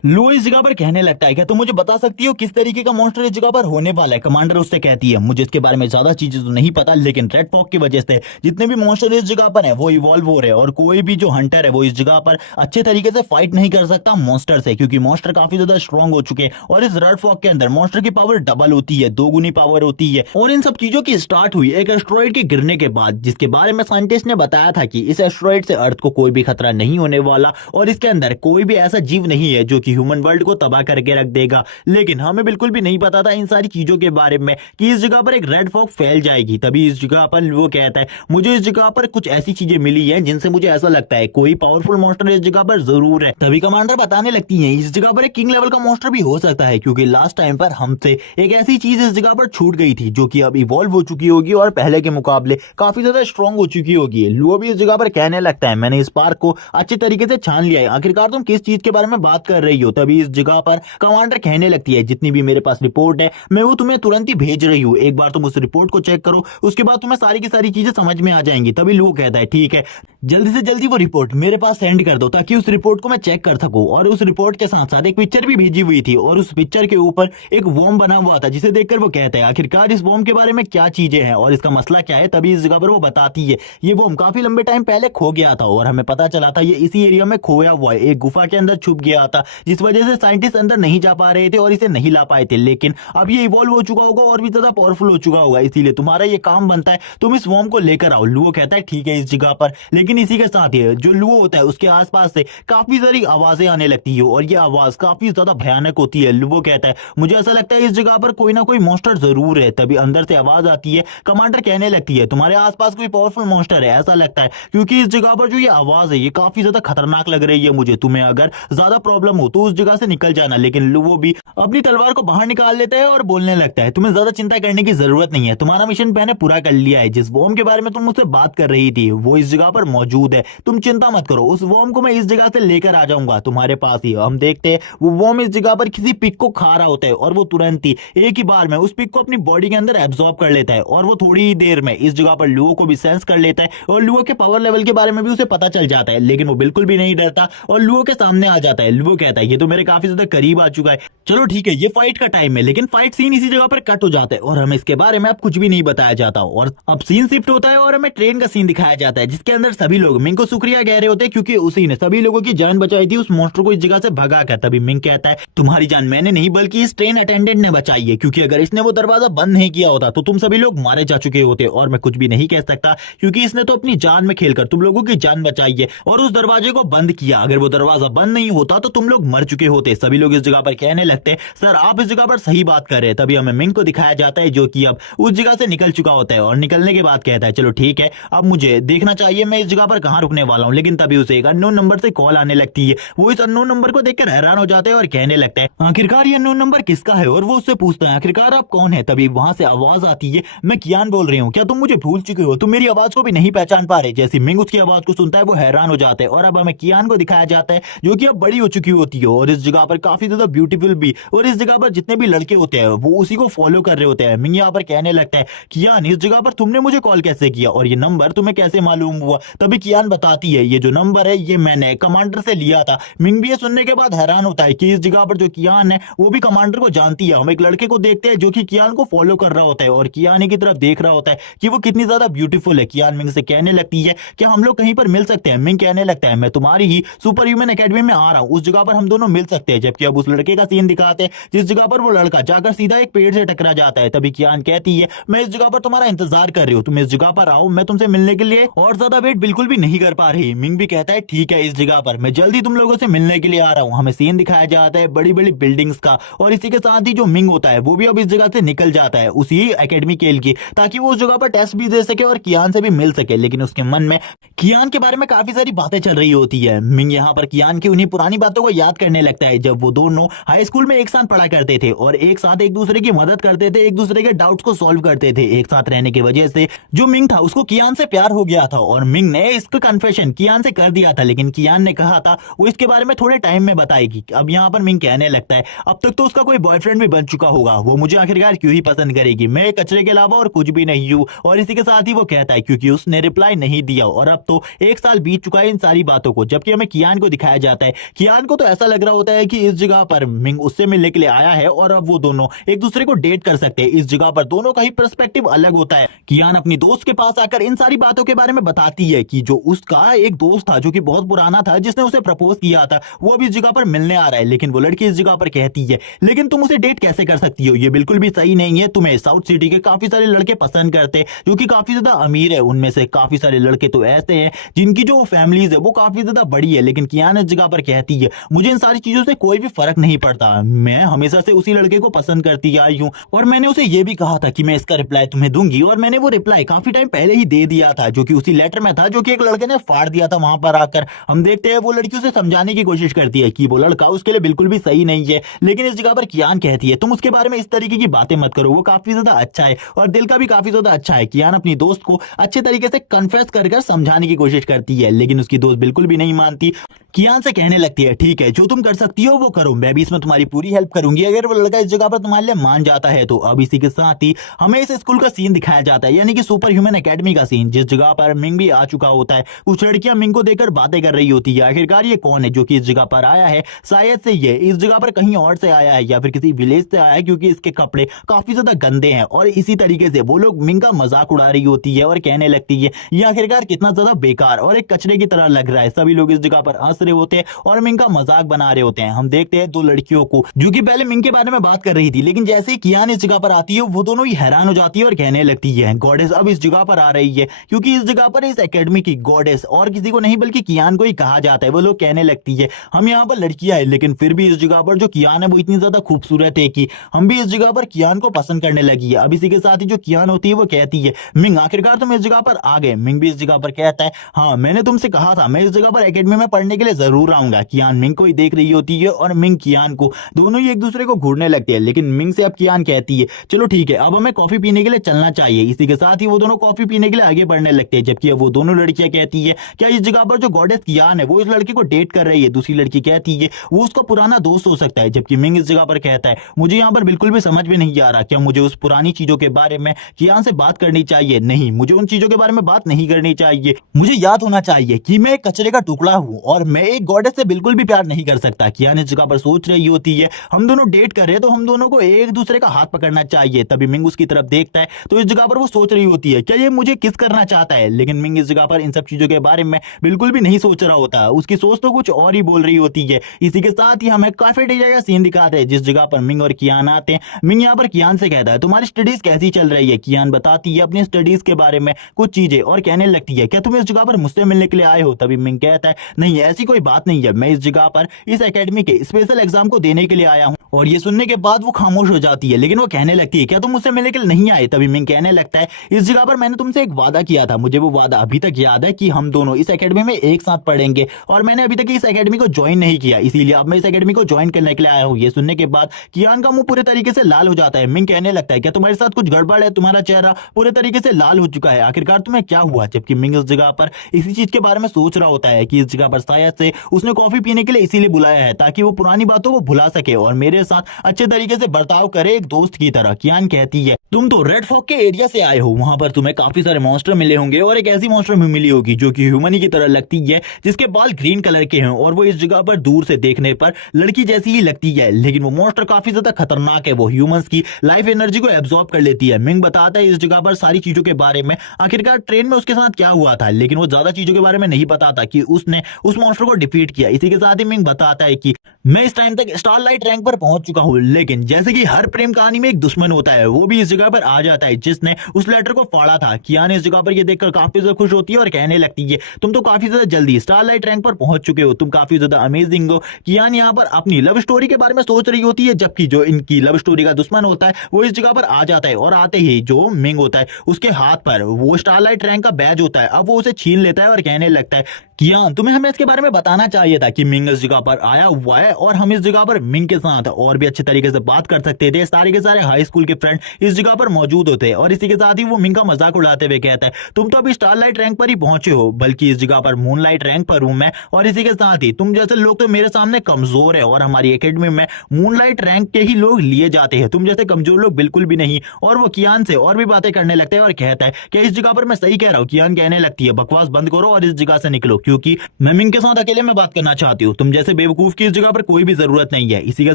लुओ इस जगह पर कहने लगता है क्या तुम मुझे बता सकती हो किस तरीके का मॉन्स्टर इस जगह पर होने वाला है। कमांडर उससे कहती है मुझे इसके बारे में ज्यादा चीजें तो नहीं पता, लेकिन रेड फॉग की वजह से जितने भी मॉन्स्टर इस जगह पर है वो इवॉल्व हो रहे हैं और कोई भी जो हंटर है वो इस जगह पर अच्छे तरीके से फाइट नहीं कर सकता मॉन्स्टर से, क्योंकि मॉन्स्टर काफी ज्यादा स्ट्रॉन्ग हो चुके हैं। और इस रेड फॉग के अंदर मॉन्स्टर की पावर डबल होती है, दोगुनी पावर होती है। और इन सब चीजों की स्टार्ट हुई एक एस्ट्रॉइड के गिरने के बाद, जिसके बारे में साइंटिस्ट ने बताया था कि इस एस्ट्रॉइड से अर्थ को कोई भी खतरा नहीं होने वाला और इसके अंदर कोई भी ऐसा जीव नहीं है जो कि ह्यूमन वर्ल्ड को तबाह करके रख देगा। लेकिन हमें बिल्कुल भी नहीं पता था इन सारी चीजों के बारे में कि इस जगह पर एक रेड फॉग फैल जाएगी। तभी इस जगह पर वो कहता है मुझे इस जगह पर कुछ ऐसी चीजें मिली हैं जिनसे मुझे ऐसा लगता है कोई पावरफुल मॉन्स्टर इस जगह पर जरूर है। तभी कमांडर बताने लगती है इस जगह पर एक किंग लेवल का मॉन्स्टर भी हो सकता है, क्योंकि लास्ट टाइम पर हमसे एक ऐसी चीज इस जगह पर छूट गई थी जो कि अब इवॉल्व हो चुकी होगी और पहले के मुकाबले काफी ज्यादा स्ट्रॉन्ग हो चुकी होगी। लुओ भी इस जगह पर कहने लगता है मैंने इस पार्क को अच्छे तरीके से छान लिया है, आखिरकार तुम किस चीज के बारे में बात कर रही हो। तभी इस जगह पर कमांडर कहने लगती है जितनी भी मेरे पास रिपोर्ट है मैं वो तुम्हें तुरंत ही भेज रही हूँ, एक बार तुम उस रिपोर्ट को चेक करो, उसके बाद तुम्हें सारी की सारी चीजें समझ में आ जाएंगी। तभी लुओ कहता है ठीक है, जल्दी से जल्दी वो रिपोर्ट मेरे पास सेंड कर दो ताकि उस रिपोर्ट को मैं चेक कर सकूं। और उस रिपोर्ट के साथ साथ एक पिक्चर भी भेजी हुई थी और उस पिक्चर के ऊपर एक वॉर्म बना हुआ था, जिसे देखकर वो कहता है आखिरकार इस वॉर्म के बारे में क्या चीजें हैं और इसका मसला क्या है। तभी इस जगह पर वो बताती है ये वॉर्म काफी लंबे टाइम पहले खो गया था और हमें पता चला था ये इसी एरिया में खोया हुआ है, एक गुफा के अंदर छुप गया था जिस वजह से साइंटिस्ट अंदर नहीं जा पा रहे थे और इसे नहीं ला पाए थे। लेकिन अब ये इवॉल्व हो चुका होगा और भी ज्यादा पावरफुल हो चुका होगा, इसीलिए तुम्हारा ये काम बनता है, तुम इस वॉर्म को लेकर आओ। लुओ कहता है ठीक है इस जगह पर, लेकिन इसी के साथ ही जो लुओ होता है उसके आसपास से काफी सारी आवाजें आने लगती है और ये आवाज काफी ज्यादा भयानक होती है। लुओ कहता है मुझे ऐसा लगता है इस जगह पर कोई ना कोई मॉन्स्टर जरूर है। तभी अंदर से आवाज आती है, कमांडर कहने लगती है तुम्हारे आसपास कोई पावरफुल मॉन्स्टर है ऐसा लगता है, क्योंकि इस जगह पर जो ये आवाज है ये काफी ज्यादा खतरनाक लग रही है मुझे, तुम्हें अगर ज्यादा प्रॉब्लम हो तो उस जगह से निकल जाना। लेकिन लुओ भी अपनी तलवार को बाहर निकाल लेता है और बोलने लगता है तुम्हें ज्यादा चिंता करने की जरूरत नहीं है, तुम्हारा मिशन मैंने पूरा कर लिया है। जिस वॉर्म के बारे में तुम मुझसे बात कर रही थी वो इस जगह पर मौजूद है, तुम चिंता मत करो, उस वॉर्म को मैं इस जगह से लेकर आ जाऊंगा तुम्हारे पास ही। हम देखते हैं वो वॉर्म इस जगह पर किसी पिक को खा रहा होता है और वो तुरंत ही एक ही बार में उस पिक को अपनी बॉडी के अंदर एब्जॉर्ब कर लेता है और वो थोड़ी ही देर में इस जगह पर लुओ को भी सेंस कर लेता है और लुओ के पावर लेवल के बारे में भी उसे पता चल जाता है। लेकिन वो बिल्कुल भी नहीं डरता और लुओ के सामने आ जाता है। लुओ कहता है ये तो मेरे काफी ज्यादा करीब आ चुका है, चलो ठीक है ये फाइट का टाइम है। लेकिन फाइट सीन इसी जगह पर कट हो जाता है और हमें इसके बारे में अब कुछ भी नहीं बताया जाता और अब सीन शिफ्ट होता है और हमें ट्रेन का सीन दिखाया जाता है जिसके अंदर सभी लोग मिंग को शुक्रिया कह रहे होते हैं क्योंकि उसी ने सभी लोगों की जान बचाई थी उस मॉन्स्टर को इस जगह से भगा कर। तभी मिंग कहता है तुम्हारी जान मैंने नहीं बल्कि इस ट्रेन अटेंडेंट ने बचाई है, क्योंकि अगर इसने वो दरवाजा बंद नहीं किया होता तो तुम सभी लोग मारे जा चुके होते। और मैं कुछ भी नहीं कह सकता क्योंकि इसने तो अपनी जान में खेलकर तुम लोगों की जान बचाई है और उस दरवाजे को बंद किया, अगर वो दरवाजा बंद नहीं होता तो तुम लोग मर चुके होते। सभी लोग इस जगह पर कहने लगते हैं सर आप इस जगह पर सही बात कर रहे हैं। तभी हमें मिंग को दिखाया जाता है जो कि अब उस जगह से निकल चुका होता है और निकलने के बाद कहता है चलो ठीक है अब मुझे देखना चाहिए मैं इस जगह पर कहां रुकने वाला हूं। लेकिन तभी उसे एक अननोन नंबर से कॉल आने लगती है, वो इस अननोन नंबर को देखकर हैरान हो जाते हैं और कहने लगता है आखिरकार ये अननोन नंबर किसका है, और वो उससे पूछता है आखिरकार आप कौन है। तभी वहां से आवाज आती है मैं कियान बोल रही हूँ, क्या तुम मुझे भूल चुके हो, तुम मेरी आवाज को भी नहीं पहचान पा रहे। जैसे मिंग उसकी आवाज को सुनता है वो हैरान हो जाता है और अब हमें कियान को दिखाया जाता है जो कि अब बड़ी हो चुकी होती है और इस जगह पर काफी ज्यादा ब्यूटीफुल भी, और इस जगह पर जितने भी लड़के होते हैं वो उसी को फॉलो कर रहे होते हैं। मिंग यहाँ पर कहने लगता है कियान इस जगह पर तुमने मुझे कॉल कैसे किया और ये नंबर तुम्हें कैसे मालूम हुआ। तभी कियान बताती है ये जो नंबर है ये मैंने कमांडर से लिया था। मिंग भी ये सुनने के बाद हैरान होता है कि इस जगह पर जो कियान है वो भी कमांडर को जानती है। हम एक लड़के को देखते हैं जो कि कियान को फॉलो कर रहा होता है और कियान की तरफ देख रहा होता है कि वो कितनी ज्यादा ब्यूटीफुल है। कियान मिंग से कहने लगती है कि हम लोग कहीं पर मिल सकते हैं। मिंग कहने लगता है मैं तुम्हारी ही सुपर ह्यूमन एकेडमी में आ रहा हूँ, उस जगह पर हम दोनों मिल सकते हैं। जबकि अब उस लड़के का सीन दिखाते हैं जिस जगह पर वो लड़का जाकर सीधा एक पेड़ से टकरा जाता है। तभी कियान कहती है मैं इस जगह पर तुम्हारा इंतजार कर रही हूँ, तुम इस जगह पर आओ, मैं तुमसे मिलने के लिए और ज्यादा वेट बिल्कुल भी नहीं कर पा रही। मिंग भी कहता है ठीक है इस जगह पर मैं जल्दी तुम लोगों से मिलने के लिए आ रहा हूँ। हमें सीन दिखाया जाता है बड़ी बड़ी बिल्डिंग्स का और इसी के साथ ही जो मिंग होता है वो भी अब इस जगह से निकल जाता है उसी एकेडमी के लिए ताकि वो उस जगह पर टेस्ट भी दे सके और कियान से भी मिल सके। लेकिन उसके मन में कियान के बारे में काफी सारी बातें चल रही होती है। मिंग यहाँ पर कियान की उन्हीं पुरानी बातों को याद करने लगता है जब वो दोनों हाई स्कूल में एक साथ पढ़ा करते थे और एक साथ एक दूसरे की मदद करते थे, एक दूसरे के डाउट्स को सॉल्व करते थे। एक साथ रहने की वजह से जो मिंग था उसको कियान से प्यार हो गया था और मिंग ने इसका कन्फेशन कियान से कर दिया था। लेकिन कियान ने कहा था वो इसके बारे में थोड़े टाइम में बताएगी। अब यहाँ पर मिंग कहने लगता है अब तक तो उसका कोई बॉयफ्रेंड भी बन चुका होगा, वो मुझे आखिरकार क्यों ही पसंद करेगी, मैं कचरे के अलावा और कुछ भी नहीं हूँ। और इसी के साथ ही वो कहता है क्योंकि उसने रिप्लाई नहीं दिया और अब तो एक साल बीत चुका है इन सारी बातों को। जबकि हमें कियान को दिखाया जाता है, कियान को तो ऐसा लग रहा होता है कि इस जगह पर मिंग उससे मिलने के लिए आया है और अब वो दोनों एक दूसरे को डेट कर सकते हैं। इस जगह पर दोनों का ही पर्सपेक्टिव अलग होता है। कियान अपनी दोस्त के पास आकर इन सारी बातों के बारे में बताती है कि जो उसका एक दोस्त था जो कि बहुत पुराना था जिसने उसे प्रपोज किया था वो अब इस जगह पर मिलने आ रहा है। लेकिन वो लड़की इस जगह पर कहती है लेकिन तुम उसे डेट कैसे कर सकती हो, ये बिल्कुल भी सही नहीं है, तुम्हें साउथ सिटी के काफी सारे लड़के पसंद करते जो कि काफी ज्यादा अमीर है, उनमें से काफी सारे लड़के तो ऐसे हैं जिनकी जो फैमिलीज है वो काफी ज्यादा बड़ी है। लेकिन कियान इस जगह पर कहती है मुझे इन सारी चीजों से कोई भी फर्क नहीं पड़ता, मैं हमेशा से उसी लड़के को पसंद करती आई हूँ और मैंने उसे ये भी कहा था कि मैं इसका रिप्लाई तुम्हें दूंगी और मैंने वो रिप्लाई काफी टाइम पहले ही दे दिया था जो कि उसी लेटर में था जो कि एक लड़के ने फाड़ दिया था वहां पर आकर। हम देखते हैं वो लड़की उसे समझाने की कोशिश करती है कि वो लड़का उसके लिए बिल्कुल भी सही नहीं है। लेकिन इस जगह पर कियान कहती है तुम उसके बारे में इस तरीके की बातें मत करो, वो काफी ज्यादा अच्छा है और दिल का भी काफी ज्यादा अच्छा है। कियान अपनी दोस्त को अच्छे तरीके से कन्फेस कर समझाने की कोशिश करती है लेकिन उसकी दोस्त बिल्कुल भी नहीं मानती। कियान से कहने लगती है ठीक है जो तुम कर सकती हो वो करो, मैं भी इसमें तुम्हारी पूरी हेल्प करूंगी अगर वो लड़का इस जगह पर तुम्हारे लिए मान जाता है तो। अब इसी के साथ ही हमें इस स्कूल का सीन दिखाया जाता है यानी कि सुपर ह्यूमन एकेडमी का सीन जिस जगह पर मिंग भी आ चुका होता है। कुछ लड़कियां मिंग को देखकर बातें कर रही होती है आखिरकार ये कौन है जो कि इस जगह पर आया है, शायद से ये इस जगह पर कहीं और से आया है या फिर किसी विलेज से आया है क्योंकि इसके कपड़े काफी ज्यादा गंदे हैं। और इसी तरीके से वो लोग मिंग का मजाक उड़ा रही होती है और कहने लगती है ये आखिरकार कितना ज्यादा बेकार और एक कचरे की तरह लग रहा है। सभी लोग इस जगह पर हंस रहे होते हैं और मिंग का मजाक बना रहे होते हैं। हम देखते हैं दो लड़कियों को जो कि पहले मिंग के बारे में बात कर रही थी, लेकिन जैसे ही कियान इस जगह पर आती है वो दोनों ही हैरान हो जाती है और कहने लगती है गॉडेस अब इस जगह पर आ रही है, क्योंकि इस जगह पर इस एकेडमी की गॉडेस और किसी को नहीं बल्कि कियान को ही कहा जाता है। वो लोग कहने लगती है हम यहाँ पर लड़कियां हैं, लेकिन फिर भी इस जगह पर जो कियान है वो इतनी ज्यादा खूबसूरत है कि हम भी इस जगह पर कियान को पसंद करने लगी है। अब इसी के साथ ही जो कियान होती है वो कहती है मिंग आखिरकार तुम इस जगह पर आ गए। मिंग भी इस जगह पर कहता है हाँ मैंने तुमसे कहा था मैं इस जगह पर एकेडमी में पढ़ने के लिए जरूर आऊंगा। कियान मिंग को ही देख रही होती है और मिंग कियान को, दोनों ही एक दूसरे को घूरने लगते हैं। लेकिन मिंग से अब कियान कहती है चलो ठीक है अब हमें कॉफी पीने के लिए चलना चाहिए। इसी के साथ ही वो दोनों कॉफी पीने के लिए आगे बढ़ने लगते हैं, जबकि अब वो दोनों लड़कियां कहती है क्या इस जगह पर जो गॉडेस कियान है वो इस लड़की को डेट कर रही है। दूसरी लड़की कहती है वो उसका पुराना दोस्त हो सकता है, जबकि मिंग इस जगह पर कहता है मुझे यहाँ पर बिल्कुल भी समझ में नहीं आ रहा क्या मुझे उस पुरानी चीजों के बारे में कियान से बात करनी चाहिए। नहीं, मुझे उन चीजों के बारे में बात नहीं करनी चाहिए। मुझे याद होना चाहिए कि मैं एक कचरे का टुकड़ा हूँ और मैं एक गॉडेस से बिल्कुल भी प्यार नहीं कर सकता। कियान इस जगह पर सोच रही होती है हम दोनों डेट कर रहे हैं तो हम दोनों को एक दूसरे का हाथ पकड़ना चाहिए। तभी मिंग उसकी तरफ देखता है तो इस जगह पर वो सोच रही होती है क्या ये मुझे किस करना चाहता है। लेकिन मिंग इस जगह पर इन सब चीजों के बारे में बिल्कुल भी नहीं सोच रहा होता, उसकी सोच तो कुछ और ही बोल रही होती है। इसी के साथ ही हमें कैफेटेरिया का सीन दिखाते हैं जिस जगह पर मिंग और कियान आते हैं। मिंग यहाँ पर कियान से कहता है तुम्हारी स्टडीज कैसी चल रही है। कियान बताती है अपनी स्टडीज के बारे में कुछ चीजें और कहने लगती है क्या तुम इस जगह पर मुझसे मिलने के लिए आए हो। तभी मिंग कहता है नहीं ऐसी कोई बात नहीं है, मैं इस जगह पर इस एकेडमी के स्पेशल एग्जाम को देने के लिए आया हूँ। और ये सुनने के बाद वो खामोश हो जाती है, लेकिन वो कहने लगती है क्या तुम मुझसे मिलने के लिए नहीं आए। तभी मिंग कहने लगता है इस जगह पर मैंने तुमसे एक वादा किया था, मुझे वो वादा अभी तक याद है कि हम दोनों इस एकेडमी में एक साथ पढ़ेंगे और मैंने अभी तक इस एकेडमी को ज्वाइन नहीं किया, इसीलिए अब मैं इस एकेडमी को ज्वाइन करने के लिए आया हूँ। ये सुनने के बाद कियान का मुंह पूरे तरीके से लाल हो जाता है। मिंग कहने लगता है क्या तुम्हारे साथ कुछ गड़बड़ है, तुम्हारा चेहरा पूरे तरीके से लाल हो चुका है, आखिरकार तुम्हें क्या हुआ। जबकि मिंग इस जगह पर इसी चीज के बारे में सोच रहा होता है कि इस जगह पर शायद से उसने कॉफी पीने के लिए इसीलिए बुलाया है ताकि वो पुरानी बातों को भुला सके और मेरे साथ अच्छे तरीके से बर्ताव करे एक दोस्त की तरह। कियान कहती है तुम तो रेड फॉग के एरिया से आए हो, वहां पर तुम्हें काफी सारे मॉन्स्टर मिले होंगे और एक ऐसी मॉन्स्टर भी मिली होगी जो कि ह्यूमन की तरह लगती है, जिसके बाल ग्रीन कलर के हैं और वो इस जगह पर दूर से देखने पर लड़की जैसी ही लगती है। लेकिन वो मॉन्स्टर काफी ज्यादा खतरनाक है, वो ह्यूमंस की लाइफ एनर्जी को एब्जॉर्ब कर लेती है। मिंग बताता है इस जगह पर सारी चीजों के बारे में, आखिरकार ट्रेन में उसके साथ क्या हुआ था, लेकिन वो ज्यादा चीजों के बारे में नहीं बताता कि उसने उस मॉन्स्टर को डिफीट किया। इसी के साथ ही मिंग बताता है कि मैं इस टाइम तक स्टारलाइट रैंक पर पहुंच चुका हूं, लेकिन जैसे कि हर प्रेम कहानी में एक दुश्मन होता है, वो भी इस जगह पर आ जाता है जिसने उस लेटर को फाड़ा था। कियान इस जगह पर ये देखकर काफी ज्यादा खुश होती है और कहने लगती है तुम तो काफी ज्यादा जल्दी स्टारलाइट रैंक पर पहुंच चुके हो, तुम काफी ज्यादा अमेजिंग हो। कियान यहाँ पर अपनी लव स्टोरी के बारे में सोच रही होती है, जबकि जो इनकी लव स्टोरी का दुश्मन होता है वो इस जगह पर आ जाता है और आते ही जो मिंग होता है उसके हाथ पर वो स्टारलाइट रैंक का बैज होता है, अब वो उसे छीन लेता है और कहने लगता है कियान तुम्हें हमें इसके बारे में बताना चाहिए था कि मिंग इस जगह पर आया हुआ है और हम इस जगह पर मिंग के साथ और भी अच्छे तरीके से बात कर सकते थे। सारे के सारे हाई स्कूल के फ्रेंड इस जगह पर मौजूद होते हैं और इसी के साथ ही वो मिंग का मजाक उड़ाते हुए कहता है तुम तो अभी स्टारलाइट रैंक पर ही पहुंचे हो, बल्कि इस जगह पर मूनलाइट रैंक पर हूं मैं, और इसी के साथ ही तुम जैसे लोग तो मेरे सामने कमजोर है और हमारी एकेडमी में मूनलाइट रैंक के ही लोग लिए जाते हैं, तुम जैसे कमजोर लोग बिल्कुल भी नहीं। और वो कियान से और भी बातें करने लगता है और कहता है कि इस जगह पर मैं सही कह रहा हूँ। कियान कहने लगती है बकवास बंद करो और इस जगह से निकलो, क्योंकि मैं मिंग के साथ अकेले में बात करना चाहती हूँ, तुम जैसे बेवकूफ की इस जगह पर कोई भी जरूरत नहीं है। इसी के